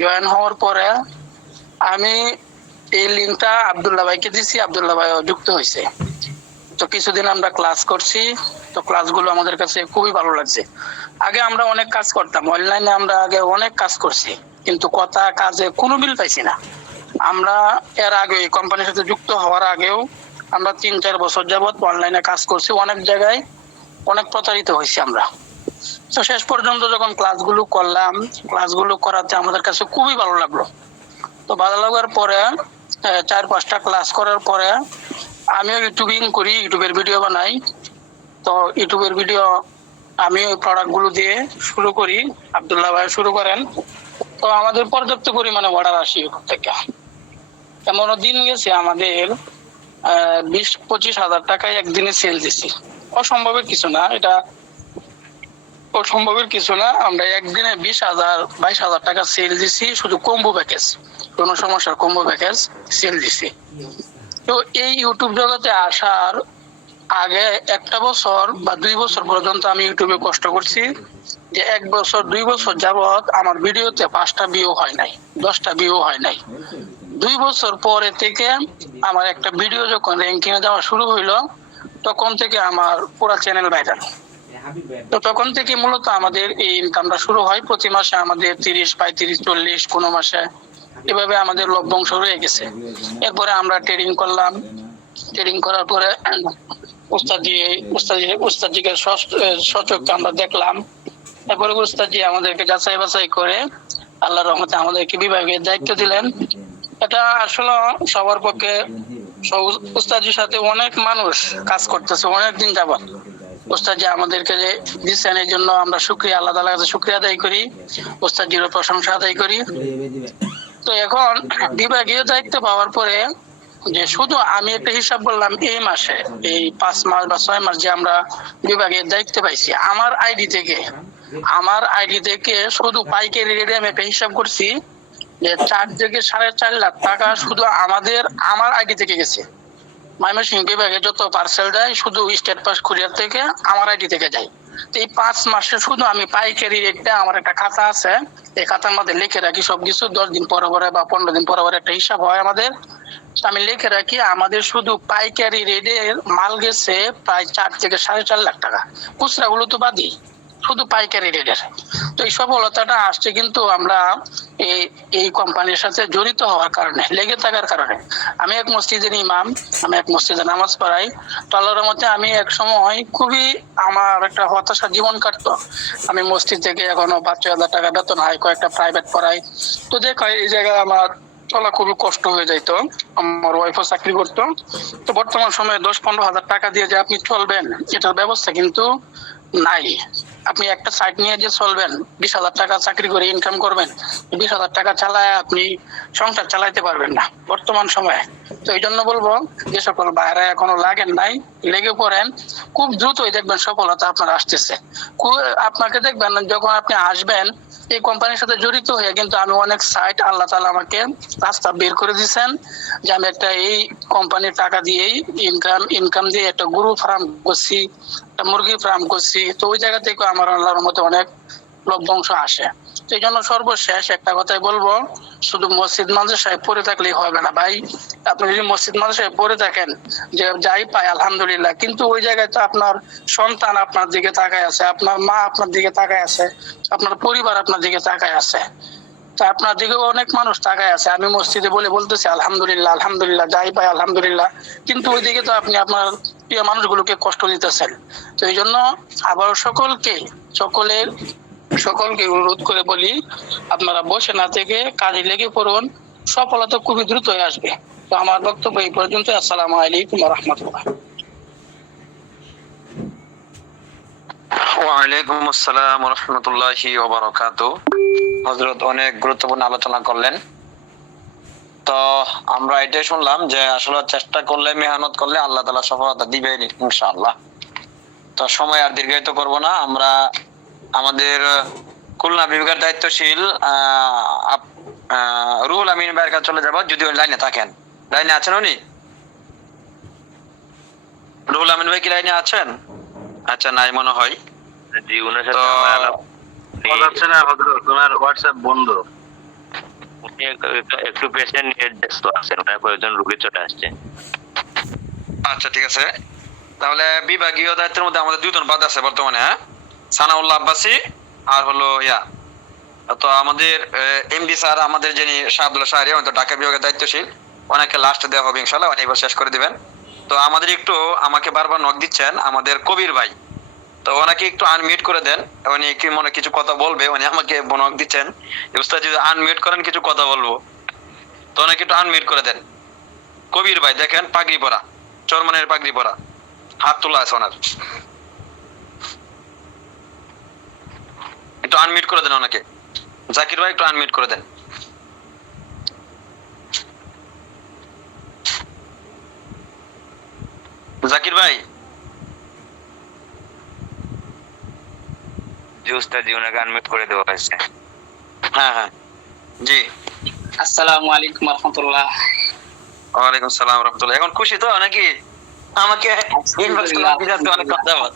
জয়েন হওয়ার পরে আমি এই লিঙ্কটা আব্দুল্লাহ ভাইকে দিছি, আব্দুল্লাহ ভাই যুক্ত হয়েছে। তো কিছুদিন আমরা ক্লাস করছি, তো ক্লাসগুলো আমাদের কাছে খুবই ভালো লাগছে। আগে আমরা অনেক কাজ করতাম অনলাইনে, আমরা আগে অনেক কাজ করছি, কিন্তু কথা কাজে কোনো মিল পাইছি না। আমরা এর আগে এই কোম্পানির সাথে যুক্ত হওয়ার আগেও আমরা 3-4 বছর যাবত অনলাইনে কাজ করছি, অনেক জায়গায় অনেক প্রতারিত হয়েছি আমরা। তো শেষ পর্যন্ত যখন ক্লাসগুলো করলাম, ক্লাসগুলো করাতে আমাদের কাছে খুবই ভালো লাগলো। তো ভালো লাগার পরে 4-5টা ক্লাস করার পরে আমিও ইউটিউবিং করি, ইউটিউবের ভিডিও বানাই। তো ইউটিউবের ভিডিও আমি ওই প্রোডাক্টগুলো দিয়ে শুরু করি, আব্দুল্লাহ ভাই শুরু করেন। তো আমাদের পর্যাপ্ত পরিমাণে অর্ডার আসে ইউটিউব থেকে। এমনও দিন গেছে আমাদের 20-25 হাজার টাকায় একদিনে সেল দিছি। অসম্ভবের কিছু না, এটা অসম্ভবের কিছু না। আমরা একদিনে 20,000-22 হাজার টাকা সেল দিছি শুধু কম্বো প্যাকেজ, কোনো সমস্যার কম্বো প্যাকেজ সেল দিছি। তো এই ইউটিউব জগতে আসার আগে 1 বছর বা 2 বছর পর্যন্ত আমি ইউটিউবে কষ্ট করছি, যে 1 বছর 2 বছর যাবত আমার ভিডিওতে 5টা ভিউ হয় নাই, 10টা ভিউ হয় নাই। 2 বছর পরে থেকে আমার একটা ভিডিও যখন র্যাঙ্কিং এ যাওয়া শুরু হইলো, তখন থেকে আমার পুরো চ্যানেল ভাইরাল। তো তখন থেকে মূলত আমাদের এই ইনকামটা শুরু হয়। প্রতি মাসে আমাদের 30-35-40, কোনো মাসে এভাবে আমাদের লভ্যাংশ রয়ে গেছে। এরপরে আমরা ট্রেডিং করলাম, ট্রেডিং করার পরে উস্তাদজিকে সচক্ষে আমরা দেখলাম। এরপরে উস্তাদজি আমাদেরকে যাচাই বাছাই করে আল্লাহর রহমতে আমাদেরকে বিভাগের দায়িত্ব দিলেন। এটা আসলে সবার পক্ষে, উস্তাদজির সাথে অনেক মানুষ কাজ করতেছে অনেকদিন যাবত। উস্তাদজি আমাদেরকে দিচ্ছেন, এই জন্য আমরা শুকরিয়া, আল্লাহ তাআলার কাছে শুকরিয়া আদায় করি, উস্তাদজির প্রশংসা আদায় করি। তো এখন বিভাগীয় দায়িত্ব পাওয়ার পরে যে শুধু আমি একটা হিসাব বললাম, এই মাসে এই 5 মাস বা 6 মাস যে আমরা বিভাগের দায়িত্ব পাইছি, আমার আইডি থেকে শুধু পাইকারি রেটে আমি একটা হিসাব করছি যে 4 থেকে 4.5 লাখ টাকা শুধু আমার আইডি থেকে গেছে। ময়মনসিংহ বিভাগে যত পার্সেল যায় শুধু স্টেট পাস কুরিয়ার থেকে আমার আইডি থেকে যায়। তো এই 5 মাসে শুধু আমি পাইকারি রেটটা, আমার একটা খাতা আছে, এই খাতার মধ্যে লিখে রাখি সবকিছু। 10 দিন পরে পরে বা 15 দিন পরে পরে একটা হিসাব হয় আমাদের। আমি লিখে রাখি আমাদের শুধু পাইকারি রেটের মাল গেছে প্রায় 4 থেকে 4.5 লাখ টাকা, খুচরা গুলো তো বাদই, শুধু পাইকারি রেটের। তো এই সফলতাটা আসছে কিন্তু আমরা এই কোম্পানির সাথে জড়িত হওয়ার কারণে, লেগে থাকার কারণে। আমি এক মসজিদের ইমাম, আমি এক মসজিদে নামাজ পড়াই। তো আল্লাহর রহমতে আমি এক সময় খুবই আমার একটা হতাশা জীবন কাটতো। আমি মসজিদ থেকে এখনো 5-6 হাজার টাকা বেতন হয়, কয়েকটা প্রাইভেট পড়াই। তো দেখো এই জায়গায় আমার চলা খুবই কষ্ট হয়ে যাইত। আমার ওয়াইফও চাকরি করতো। তো বর্তমান সময়ে 10-15 হাজার টাকা দিয়ে যে আপনি চলবেন, এটার ব্যবস্থা কিন্তু নাই। আপনি একটা সাইট নিয়ে যে চলবেন, 20 হাজার টাকা চাকরি করে ইনকাম করবেন, 20 হাজার টাকা চালায় আপনি সংসার চালাইতে পারবেন না বর্তমান সময়ে। তো এই জন্য বলবো, যে সকল বাইরে এখনো লাগেন নাই, লেগে পড়েন, খুব দ্রুতই দেখবেন সফলতা আপনার আসতেছে। আপনাকে দেখবেন যখন আপনি আসবেন এই কোম্পানির সাথে জড়িত হয়ে, কিন্তু আমি অনেক সাইট আল্লাহ তাআলা আমাকে রাস্তা বের করে দিয়েছেন যে আমি একটা এই কোম্পানির টাকা দিয়েই ইনকাম দিয়ে একটা গরু ফার্ম করছি, একটা মুরগি ফার্ম করছি। তো ওই জায়গা থেকে আমার আল্লাহর মতো অনেক লভ্যাংশ আসে। এই জন্য সর্বশেষ একটা কথাই বলবো, শুধু মসজিদ মাদ্রাসায় পড়ে থাকলেই হবে না ভাই। আপনি যদি মসজিদ মাদ্রাসায় পড়ে থাকেন, যে যাই পায় আলহামদুলিল্লাহ, কিন্তু ওই জায়গায় তো আপনার সন্তান আপনার দিকে তাকায় আছে, আপনার মা আপনার দিকে তাকায় আছে, আপনার পরিবার আপনার দিকে তাকায় আছে, তা আপনার দিকে অনেক মানুষ তাকায় আছে। আমি মসজিদে বলতেছি আলহামদুলিল্লাহ আলহামদুলিল্লাহ, যাই পাই আলহামদুলিল্লাহ, কিন্তু ওইদিকে তো আপনি আপনার প্রিয় মানুষগুলোকে কষ্ট দিতেছেন। তো এই জন্য আবার সকলকে অনুরোধ করে বলি, আপনারা বসে না থেকে কাজে লেগে পড়ুন, সফলতা খুবই দ্রুত হয়ে আসবে। তো আমার বক্তব্য এই পর্যন্ত। আসসালামু আলাইকুম ওয়া রাহমাতুল্লাহ। ওয়ালাইকুম আসসালাম ওয়া রাহমাতুল্লাহি ওয়া বারাকাতুহু। হযরত অনেক গুরুত্বপূর্ণ আলোচনা করলেন। তো আমরা এটাই শুনলাম যে আসলে চেষ্টা করলে, মেহনত করলে আল্লাহ তাআলা সফলতা দিবেন ইনশাআল্লাহ। তো সময় আর দীর্ঘায়িত করব না, আমরা আমাদের খুলনা বিভাগের দায়িত্বশীল রুহুল আমিন ভাইয়ের কাছে চলে যাব, যদি লাইনে থাকেন। লাইনে আছেন উনি? রুহুল আমিন ভাই কি লাইনে আছেন? আচ্ছা, নাই মনে হয়। জি, ওনার সাথে পাওয়া যাচ্ছে না হযরত, ওনার হোয়াটসঅ্যাপ বন্ধ। উনি একটু পেশেন্ট নিয়ে ব্যস্ত আছেন, ওনার কয়েকজন রোগী চলে আসছে। আচ্ছা ঠিক আছে, তাহলে বিভাগীয় দায়িত্বের মধ্যে আমাদের দুইজন বাদ আছে বর্তমানে, হ্যাঁ, সানাউল্লাহ আব্বাসী আর হলো তো আমাদের এমডি স্যার, আমাদের যিনি শাহ আব্দুল্লাহ শাহরি, উনি তো ঢাকা বিভাগের দায়িত্বশীল, ওনাকে লাস্টে দেওয়া হবে ইনশাআল্লাহ, উনি এবার শেষ করে দিবেন। তো আমাদের একটু আমাকে বারবার নক দিচ্ছেন আমাদের কবির ভাই, তো ওনাকে একটু আনমিউট করে দেন, উনি কি মনে কিছু কথা বলবে, উনি আমাকে নক দিচ্ছেন উস্তাদ যদি আনমিউট করেন কিছু কথা বলবো, তো ওনাকে একটু আনমিউট করে দেন। কবির ভাই দেখেন পাগড়ি পরা, চরমনের পাগড়ি পরা, হাত তোলা আছে ওনার, একটু আনমিউট করে দেন ওনাকে। জাকির ভাই একটু আনমিউট করে দেন। জাকির ভাই, জি উস্তাদ জি, ওনাকে আনমিউট করে দেওয়া হয়েছে। হ্যাঁ হ্যাঁ জি, আসসালামু আলাইকুম রাহমাতুল্লাহ। ওয়ালাইকুম সালাম রাহমাতুল্লাহ। এখন খুশি তো নাকি? আমাকে ইনবক্স করে দিতে অনেক কথা বল।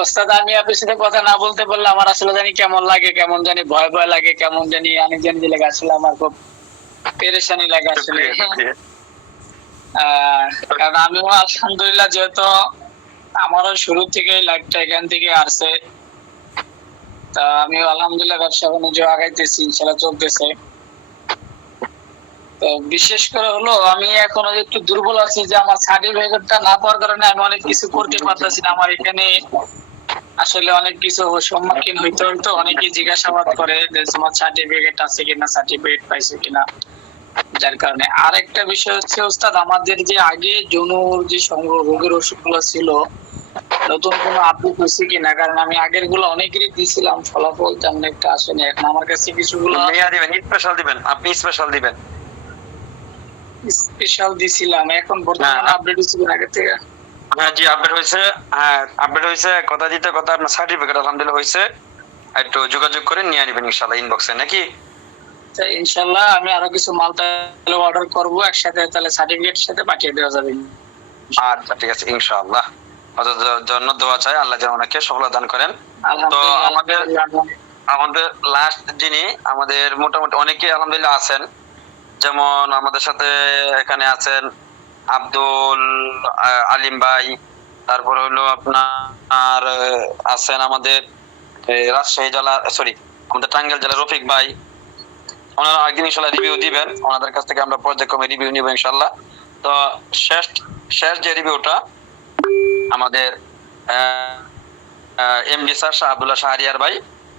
ওস্তাদ, আমি আপনার সাথে কথা না বলতে পারলে আমার আসলে জানি কেমন লাগে, কেমন জানি ভয় ভয় লাগে, কেমন জানি অনেক জানি লাগে, আসলে আমার খুব পেরেশানি লাগে আসলে। কারণ আমি আলহামদুলিল্লাহ, যেহেতু আমারও শুরু থেকে লাইফটা এখান থেকে আসছে, তা আমি আলহামদুলিল্লাহ ব্যবসা বাণিজ্য আগাইতেছি, ইনশাল্লাহ চলতেছে। তো বিশেষ করে হলো আমি এখনো একটু দুর্বল আছি, যে আমার সার্টিফিকেটটা না পাওয়ার কারণে আমি অনেক কিছু করতে পারতেছি না। আমার এখানে আসলে অনেক কিছু সম্মুখীন হইতে হইতো, অনেকে জিজ্ঞাসাবাদ করে যে তোমার সার্টিফিকেট আছে কিনা, সার্টিফিকেট পাইছো কিনা। যার কারণে আরেকটা বিষয় হচ্ছে ওস্তাদ, আমাদের যে আগে যৌনর যে সংগ্রহ রোগের ওষুধগুলো ছিল, নতুন কোনো আপডেট হয়েছে কিনা? কারণ আমি আগের গুলো অনেকেরই দিয়েছিলাম, ফলাফল তেমন একটা আসেনি। এখন আমার কাছে কিছুগুলো দিবেন, স্পেশাল দিবেন, আপনি স্পেশাল দিবেন। স্পেশাল দিছিলাম, এখন বর্তমানে আপডেট হচ্ছে কিনা আগের থেকে? হ্যাঁ জি, আপডেট হয়েছে, হ্যাঁ আপডেট হয়েছে। কথা দিতে কথা, আপনার সার্টিফিকেট আলহামদুলিল্লাহ হয়েছে, একটু যোগাযোগ করে নিয়ে নেবেন ইনশাআল্লাহ ইনবক্সে, নাকি? ইনশাআল্লাহ আমি আরো কিছু মাল তাহলে অর্ডার করবো একসাথে, তাহলে সার্টিফিকেটের সাথে পাঠিয়ে দেওয়া যাবে। আচ্ছা ঠিক আছে ইনশাআল্লাহ, জন্য দোয়া চাই, আল্লাহ যেন ওনাকে সফলতা দান করেন। তো আমাদের লাস্ট যিনি আমাদের মোটামুটি অনেকে আলহামদুলিল্লাহ আছেন, যেমন আমাদের সাথে এখানে আছেন আব্দুল আলিম ভাই, তারপর হলো আপনার আছেন আমাদের রাজশাহী জেলা, সরি আমাদের টাঙ্গাইল জেলা রফিক ভাই, ওনারা একদিন ইনশাল্লাহ রিভিউ দিবেন, ওনাদের কাছ থেকে আমরা পর্যায়ক্রমে রিভিউ নিব ইনশাল্লাহ। তো শেষ যে রিভিউটা আমাদের এমডি স্যার শাহ আব্দুল্লাহ শাহরিয়ার ভাই,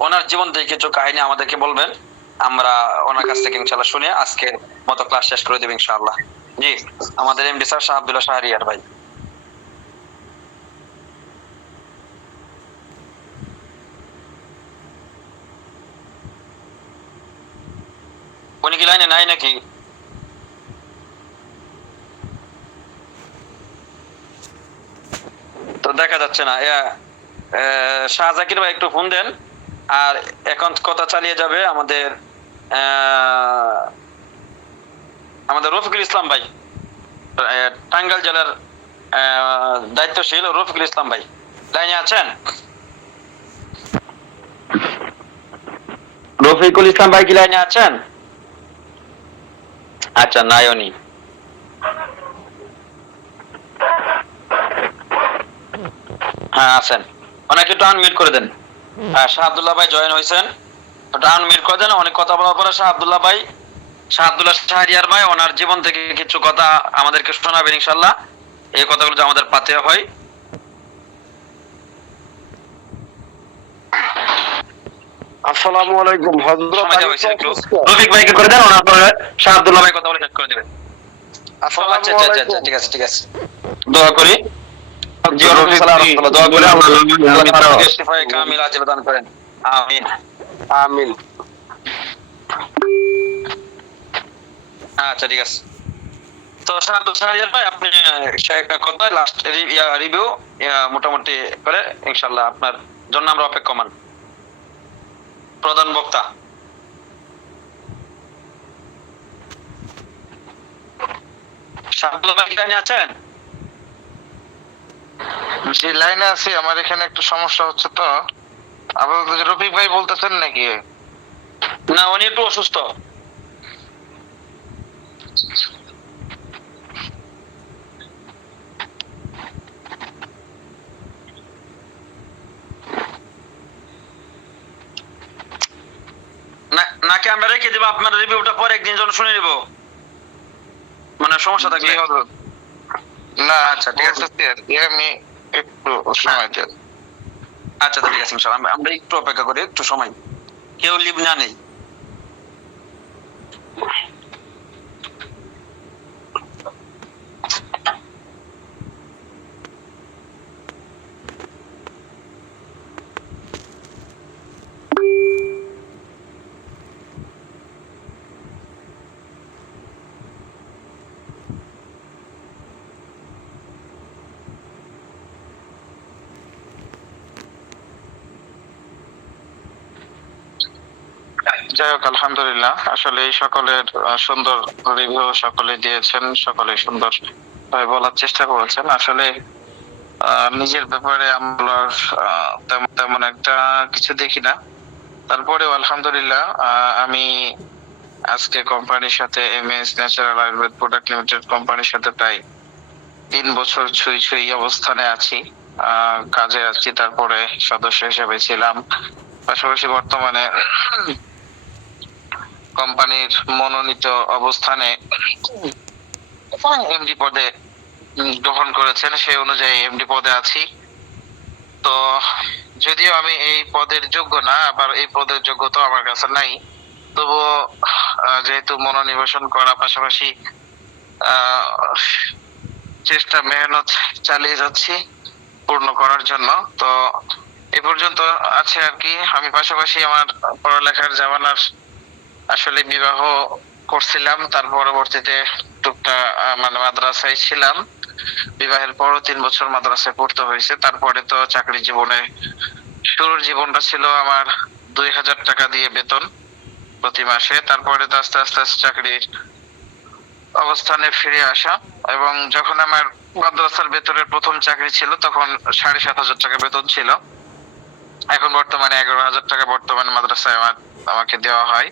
ওনার জীবন থেকে কিছু কাহিনী আমাদেরকে বলবেন, আমরা ওনার কাছ থেকে ইনশাল্লাহ শুনে আজকের মতো ক্লাস শেষ করে দেব ইনশাআল্লাহ। জি, আমাদের এমডি স্যার শাহ আব্দুল্লাহ শাহরিয়ার ভাই। উনি কি লাইনে নাই নাকি? তো দেখা যাচ্ছে না। শাহ জাকির ভাই একটু ফোন দেন, আর এখন কথা চালিয়ে যাবে আমাদের রফিকুল ইসলাম ভাই, টাঙ্গাইল জেলার দায়িত্বশীল রফিকুল ইসলাম ভাই, লাইনে আছেন? রফিকুল ইসলাম ভাই কি লাইনে আছেন? আচ্ছা, নাই উনি। হ্যাঁ আছেন, ওনাকে একটু আনমিউট করে দেন। হ্যাঁ, শাহ আব্দুল্লাহ ভাই জয়েন হয়েছেন, ওটা আনমিউট করে দেন। অনেক কথা বলার পরে শাহ আব্দুল্লাহ শাহরিয়ার ভাই ওনার জীবন থেকে কিছু কথা আমাদেরকে শোনাবেন ইনশাআল্লাহ। এই কথাগুলো যে আমাদের পাতে হয়। আসসালামু আলাইকুম হযরত। রফিক ভাইকে করে দেন, ওনার পরে শাহ আব্দুল্লাহ ভাই কথা বলে শেষ করে দিবেন। আচ্ছা ঠিক আছে ঠিক আছে, দোয়া করি। জি রফিক সালাম, দোয়া করে আল্লাহ শিফায়ে কামিল আজল দান করেন, আমিন আমিন। আচ্ছা ঠিক আছে। তো শাহরিয়ার ভাই, আপনি কথা লাস্ট রিভিউ মোটামুটি করে ইনশাআল্লাহ আপনার জন্য আমরা অপেক্ষমান। প্রধান বক্তা শাহদুল্লাহ ভাই লাইনে আছেন? জি লাইনে আছি, আমার এখানে একটু সমস্যা হচ্ছে, তো আপাতত রফিক ভাই বলতেছেন নাকি? না, উনি একটু অসুস্থ। নাকি আমরা রেখে দিব, আপনার রিভিউটা পরে একদিন যখন শুনে নিব, মানে সমস্যা থাকলে। জি হজরত। না আচ্ছা, ঠিক আছে। বলতেছি আর কি, আমি একটু সময় দেন। আচ্ছা ঠিক আছে ইনশাআল্লাহ, আমরা একটু অপেক্ষা করি, একটু সময়, কেউ লিভ না নেই। যাই হোক, আলহামদুলিল্লাহ, আসলে এই সকলের সুন্দর রিভিউ সকলে দিয়েছেন, সকলে সুন্দর ভাবে বলার চেষ্টা করেছেন। আসলে নিজের ব্যাপারে আমরা তেমন তেমন একটা কিছু দেখি না, তারপরেও আলহামদুলিল্লাহ আমি আজকে কোম্পানির সাথে MS natural Ayurveda product limited কোম্পানির সাথে প্রায় 3 বছর ছুঁই ছুঁই অবস্থানে আছি, কাজে আছি, তারপরে সদস্য হিসেবে ছিলাম, পাশাপাশি বর্তমানে কোম্পানির মনোনীত অবস্থানে MD পদে গ্রহণ করেছেন, সেই অনুযায়ী MD পদে আছি। তো যদিও আমি এই পদের যোগ্য না, আবার এই পদের যোগ্যতা আমার কাছে নাই, তবুও যেহেতু মনোনিবেশন করা, পাশাপাশি চেষ্টা মেহনত চালিয়ে যাচ্ছি পূর্ণ করার জন্য। তো এ পর্যন্ত আছে আর কি। আমি পাশাপাশি আমার পড়ালেখার জামানার আসলে বিবাহ করছিলাম, তার পরবর্তীতে টুকটা মানে মাদ্রাসায় ছিলাম, বিবাহের পরও 3 বছর মাদ্রাসায় পড়তে হয়েছে। তারপরে তো চাকরি জীবনে শুরুর জীবনটা ছিল আমার 2000 টাকা দিয়ে বেতন প্রতি মাসে, তারপরে তো আস্তে আস্তে চাকরির অবস্থানে ফিরে আসা, এবং যখন আমার মাদ্রাসার বেতনের প্রথম চাকরি ছিল তখন 7500 টাকা বেতন ছিল, এখন বর্তমানে 11000 টাকা বর্তমানে মাদ্রাসায় আমাকে দেওয়া হয়।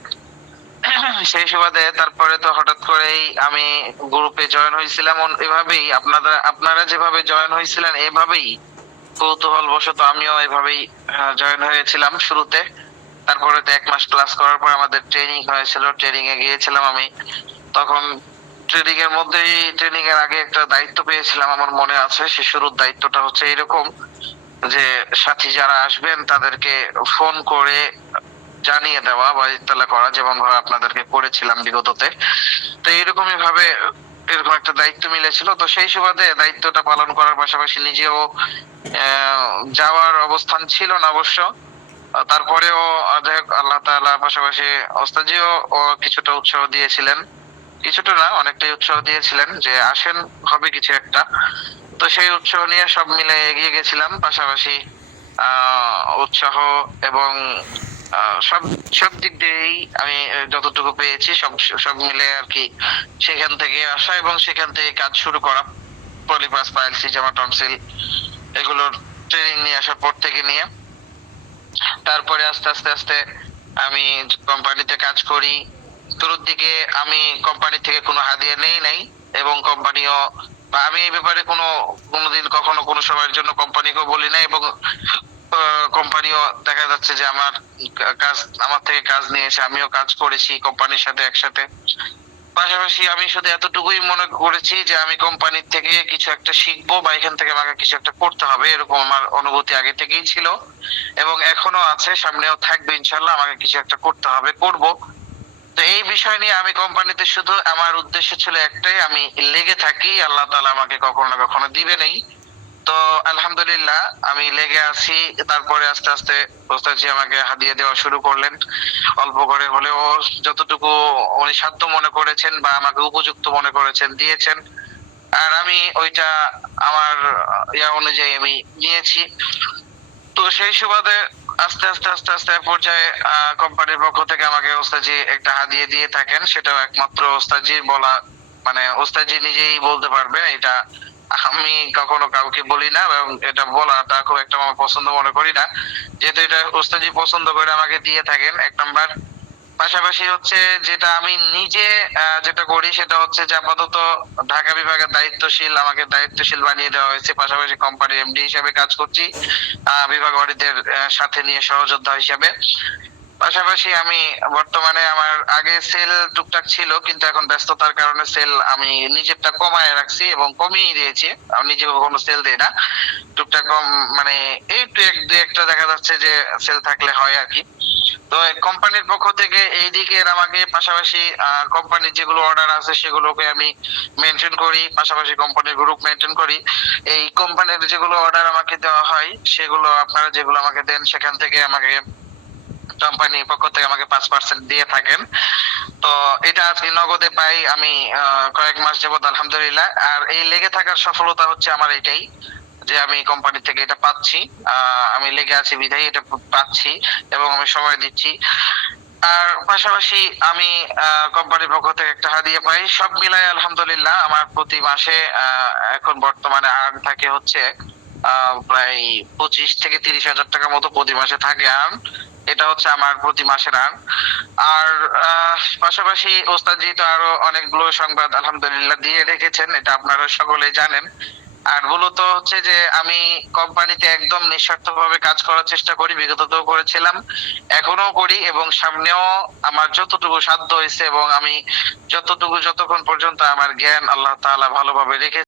সেই সুবাদে তারপরে তো হঠাৎ করেই আমি গ্রুপে জয়েন হয়েছিলাম, এভাবেই আপনারা যেভাবে জয়েন হয়েছিলেন এভাবেই কৌতূহল বশত আমিও এভাবেই জয়েন হয়েছিলাম শুরুতে। তারপরে তো 1 মাস ক্লাস করার পর আমাদের ট্রেনিং হয়েছিল, ট্রেনিং এ গিয়েছিলাম আমি। তখন ট্রেনিং এর মধ্যেই, ট্রেনিং এর আগে একটা দায়িত্ব পেয়েছিলাম, আমার মনে আছে। সে শুরুর দায়িত্বটা হচ্ছে এরকম যে সাথী যারা আসবেন তাদেরকে ফোন করে জানিয়ে দেওয়া বা ইত্তলা করা, যেমন ভাবে আপনাদেরকে করেছিলাম বিগততে। তো এরকমই ভাবে এরকম একটা দায়িত্ব মিলেছিল। তো সেই সুবাদে দায়িত্বটা পালন করার পাশাপাশি নিজেও যাওয়ার অবস্থান ছিল না অবশ্য, তারপরেও আল্লাহ তাআলা পাশাপাশি ওস্তাদজিও কিছুটা উৎসাহ দিয়েছিলেন, কিছুটা না অনেকটাই উৎসাহ দিয়েছিলেন যে আসেন, হবে কিছু একটা। তো সেই উৎসাহ নিয়ে সব মিলে এগিয়ে গেছিলাম, পাশাপাশি উৎসাহ এবং সব সব দিক দিয়েই আমি যতটুকু পেয়েছি সব মিলে আর কি সেখান থেকে আসা এবং সেখান থেকে কাজ শুরু করা। পলিপাস, পাইলসি, জামা, টনসিল এগুলোর ট্রেনিং নিয়ে আসার পর থেকে নিয়ে তারপরে আস্তে আস্তে আস্তে আমি কোম্পানিতে কাজ করি। শুরুর দিকে আমি কোম্পানি থেকে কোনো হাদিয়া নেই নাই, এবং কোম্পানিও বা আমি এই ব্যাপারে কোনোদিন কখনো কোনো সময়ের জন্য কোম্পানিকেও বলি নাই, এবং কোম্পানিও দেখা যাচ্ছে যে আমার থেকে কাজ নিয়ে এসে আমিও কাজ করেছি কোম্পানির সাথে একসাথে। পাশাপাশি আমি শুধু এতটুকুই মনে করেছি যে আমি কোম্পানির থেকে কিছু একটা শিখবো বা এখান থেকে আমাকে কিছু একটা করতে হবে, এরকম আমার অনুভূতি আগে থেকেই ছিল এবং এখনো আছে, সামনেও থাকবে ইনশাল্লাহ। আমাকে কিছু একটা করতে হবে, করব। তো এই বিষয় নিয়ে আমি কোম্পানিতে শুধু আমার উদ্দেশ্য ছিল একটাই, আমি লেগে থাকি, আল্লাহ তাআলা আমাকে কখনো না কখনো দিবে নেই। তো আলহামদুলিল্লাহ আমি লেগে আছি। তারপরে আস্তে আস্তে ওস্তাদজি আমাকে হাদিয়া দেওয়া শুরু করলেন, অল্প করে হলেও যতটুকু উনি সাধ্য মনে করেছেন বা আমাকে উপযুক্ত মনে করেছেন দিয়েছেন, আর আমি ওইটা আমার অনুযায়ী আমি নিয়েছি। তো সেই সুবাদে আস্তে আস্তে আস্তে আস্তে পর্যায়ে কোম্পানির পক্ষ থেকে আমাকে ওস্তাদজি একটা হাদিয়া দিয়ে থাকেন, সেটাও একমাত্র ওস্তাদজির বলা, মানে ওস্তাদজি নিজেই বলতে পারবে এটা আমি কখনো কাউকে বলি না, এবং এটা বলাটা খুব একটা আমার পছন্দ মনে করি না, যেহেতু এটা ওস্তাদজি পছন্দ করে আমাকে দিয়ে থাকেন 1 নাম্বার। পাশাপাশি হচ্ছে যেটা আমি নিজে যেটা করি সেটা হচ্ছে যে আপাতত ঢাকা বিভাগের আমাকে দায়িত্বশীল বানিয়ে দেওয়া হয়েছে। পাশাপাশি কোম্পানির এমডি হিসেবে কাজ করছি, বিভাগবাড়িদের সাথে নিয়ে সহযোদ্ধা হিসেবে। পাশাপাশি আমি বর্তমানে আমার আগে সেল টুকটাক ছিল, কিন্তু এখন ব্যস্ততার কারণে সেল আমি নিজেরটা কমায় রাখছি এবং কমিয়ে দিয়েছি। আমি নিজে কোনো সেল দেই না, টুকটাক কম, মানে একটু দুই একটা দেখা যাচ্ছে যে সেল থাকলে হয় আর কি। তো কোম্পানির পক্ষ থেকে এই দিকে আমাকে পাশাপাশি কোম্পানির যেগুলো অর্ডার আছে সেগুলোকে আমি মেনটেন করি, পাশাপাশি কোম্পানির গ্রুপ মেনটেন করি। এই কোম্পানির যেগুলো অর্ডার আমাকে দেওয়া হয় সেগুলো আপনারা যেগুলো আমাকে দেন সেখান থেকে আমাকে কোম্পানির পক্ষ থেকে আমাকে 5% দিয়ে থাকেন। তো এটা আজকে নগদে পাই আমি কয়েক মাস যাবত আলহামদুলিল্লাহ। আর এই লেগে থাকার সফলতা হচ্ছে আমার এটাই যে আমি কোম্পানি থেকে এটা পাচ্ছি, আমি লেগে আছি বিধায় এটা পাচ্ছি এবং আমি সময় দিচ্ছি। আর পাশাপাশি আমি কোম্পানির পক্ষ থেকে একটা হাদিয়া পাই। সব মিলাই আলহামদুলিল্লাহ আমার প্রতি মাসে এখন বর্তমানে আর্ন থাকে হচ্ছে প্রায় 25 থেকে 30 হাজার টাকা মতো প্রতি মাসে থাকে আর্ন। এটা হচ্ছে আমার প্রতি মাসের আর্ন। আর পাশাপাশি ওস্তাদজি তো আরো অনেকগুলো সংবাদ আলহামদুলিল্লাহ দিয়ে রেখেছেন, এটা আপনারা সকলে জানেন। আর মূলত হচ্ছে যে আমি কোম্পানিতে একদম নিঃস্বার্থভাবে কাজ করার চেষ্টা করি, বিগততেও করেছিলাম, এখনো করি এবং সামনেও আমার যতটুকু সাধ্য হয়েছে এবং আমি যতক্ষণ পর্যন্ত আমার জ্ঞান আল্লাহ তাআলা ভালোভাবে রেখে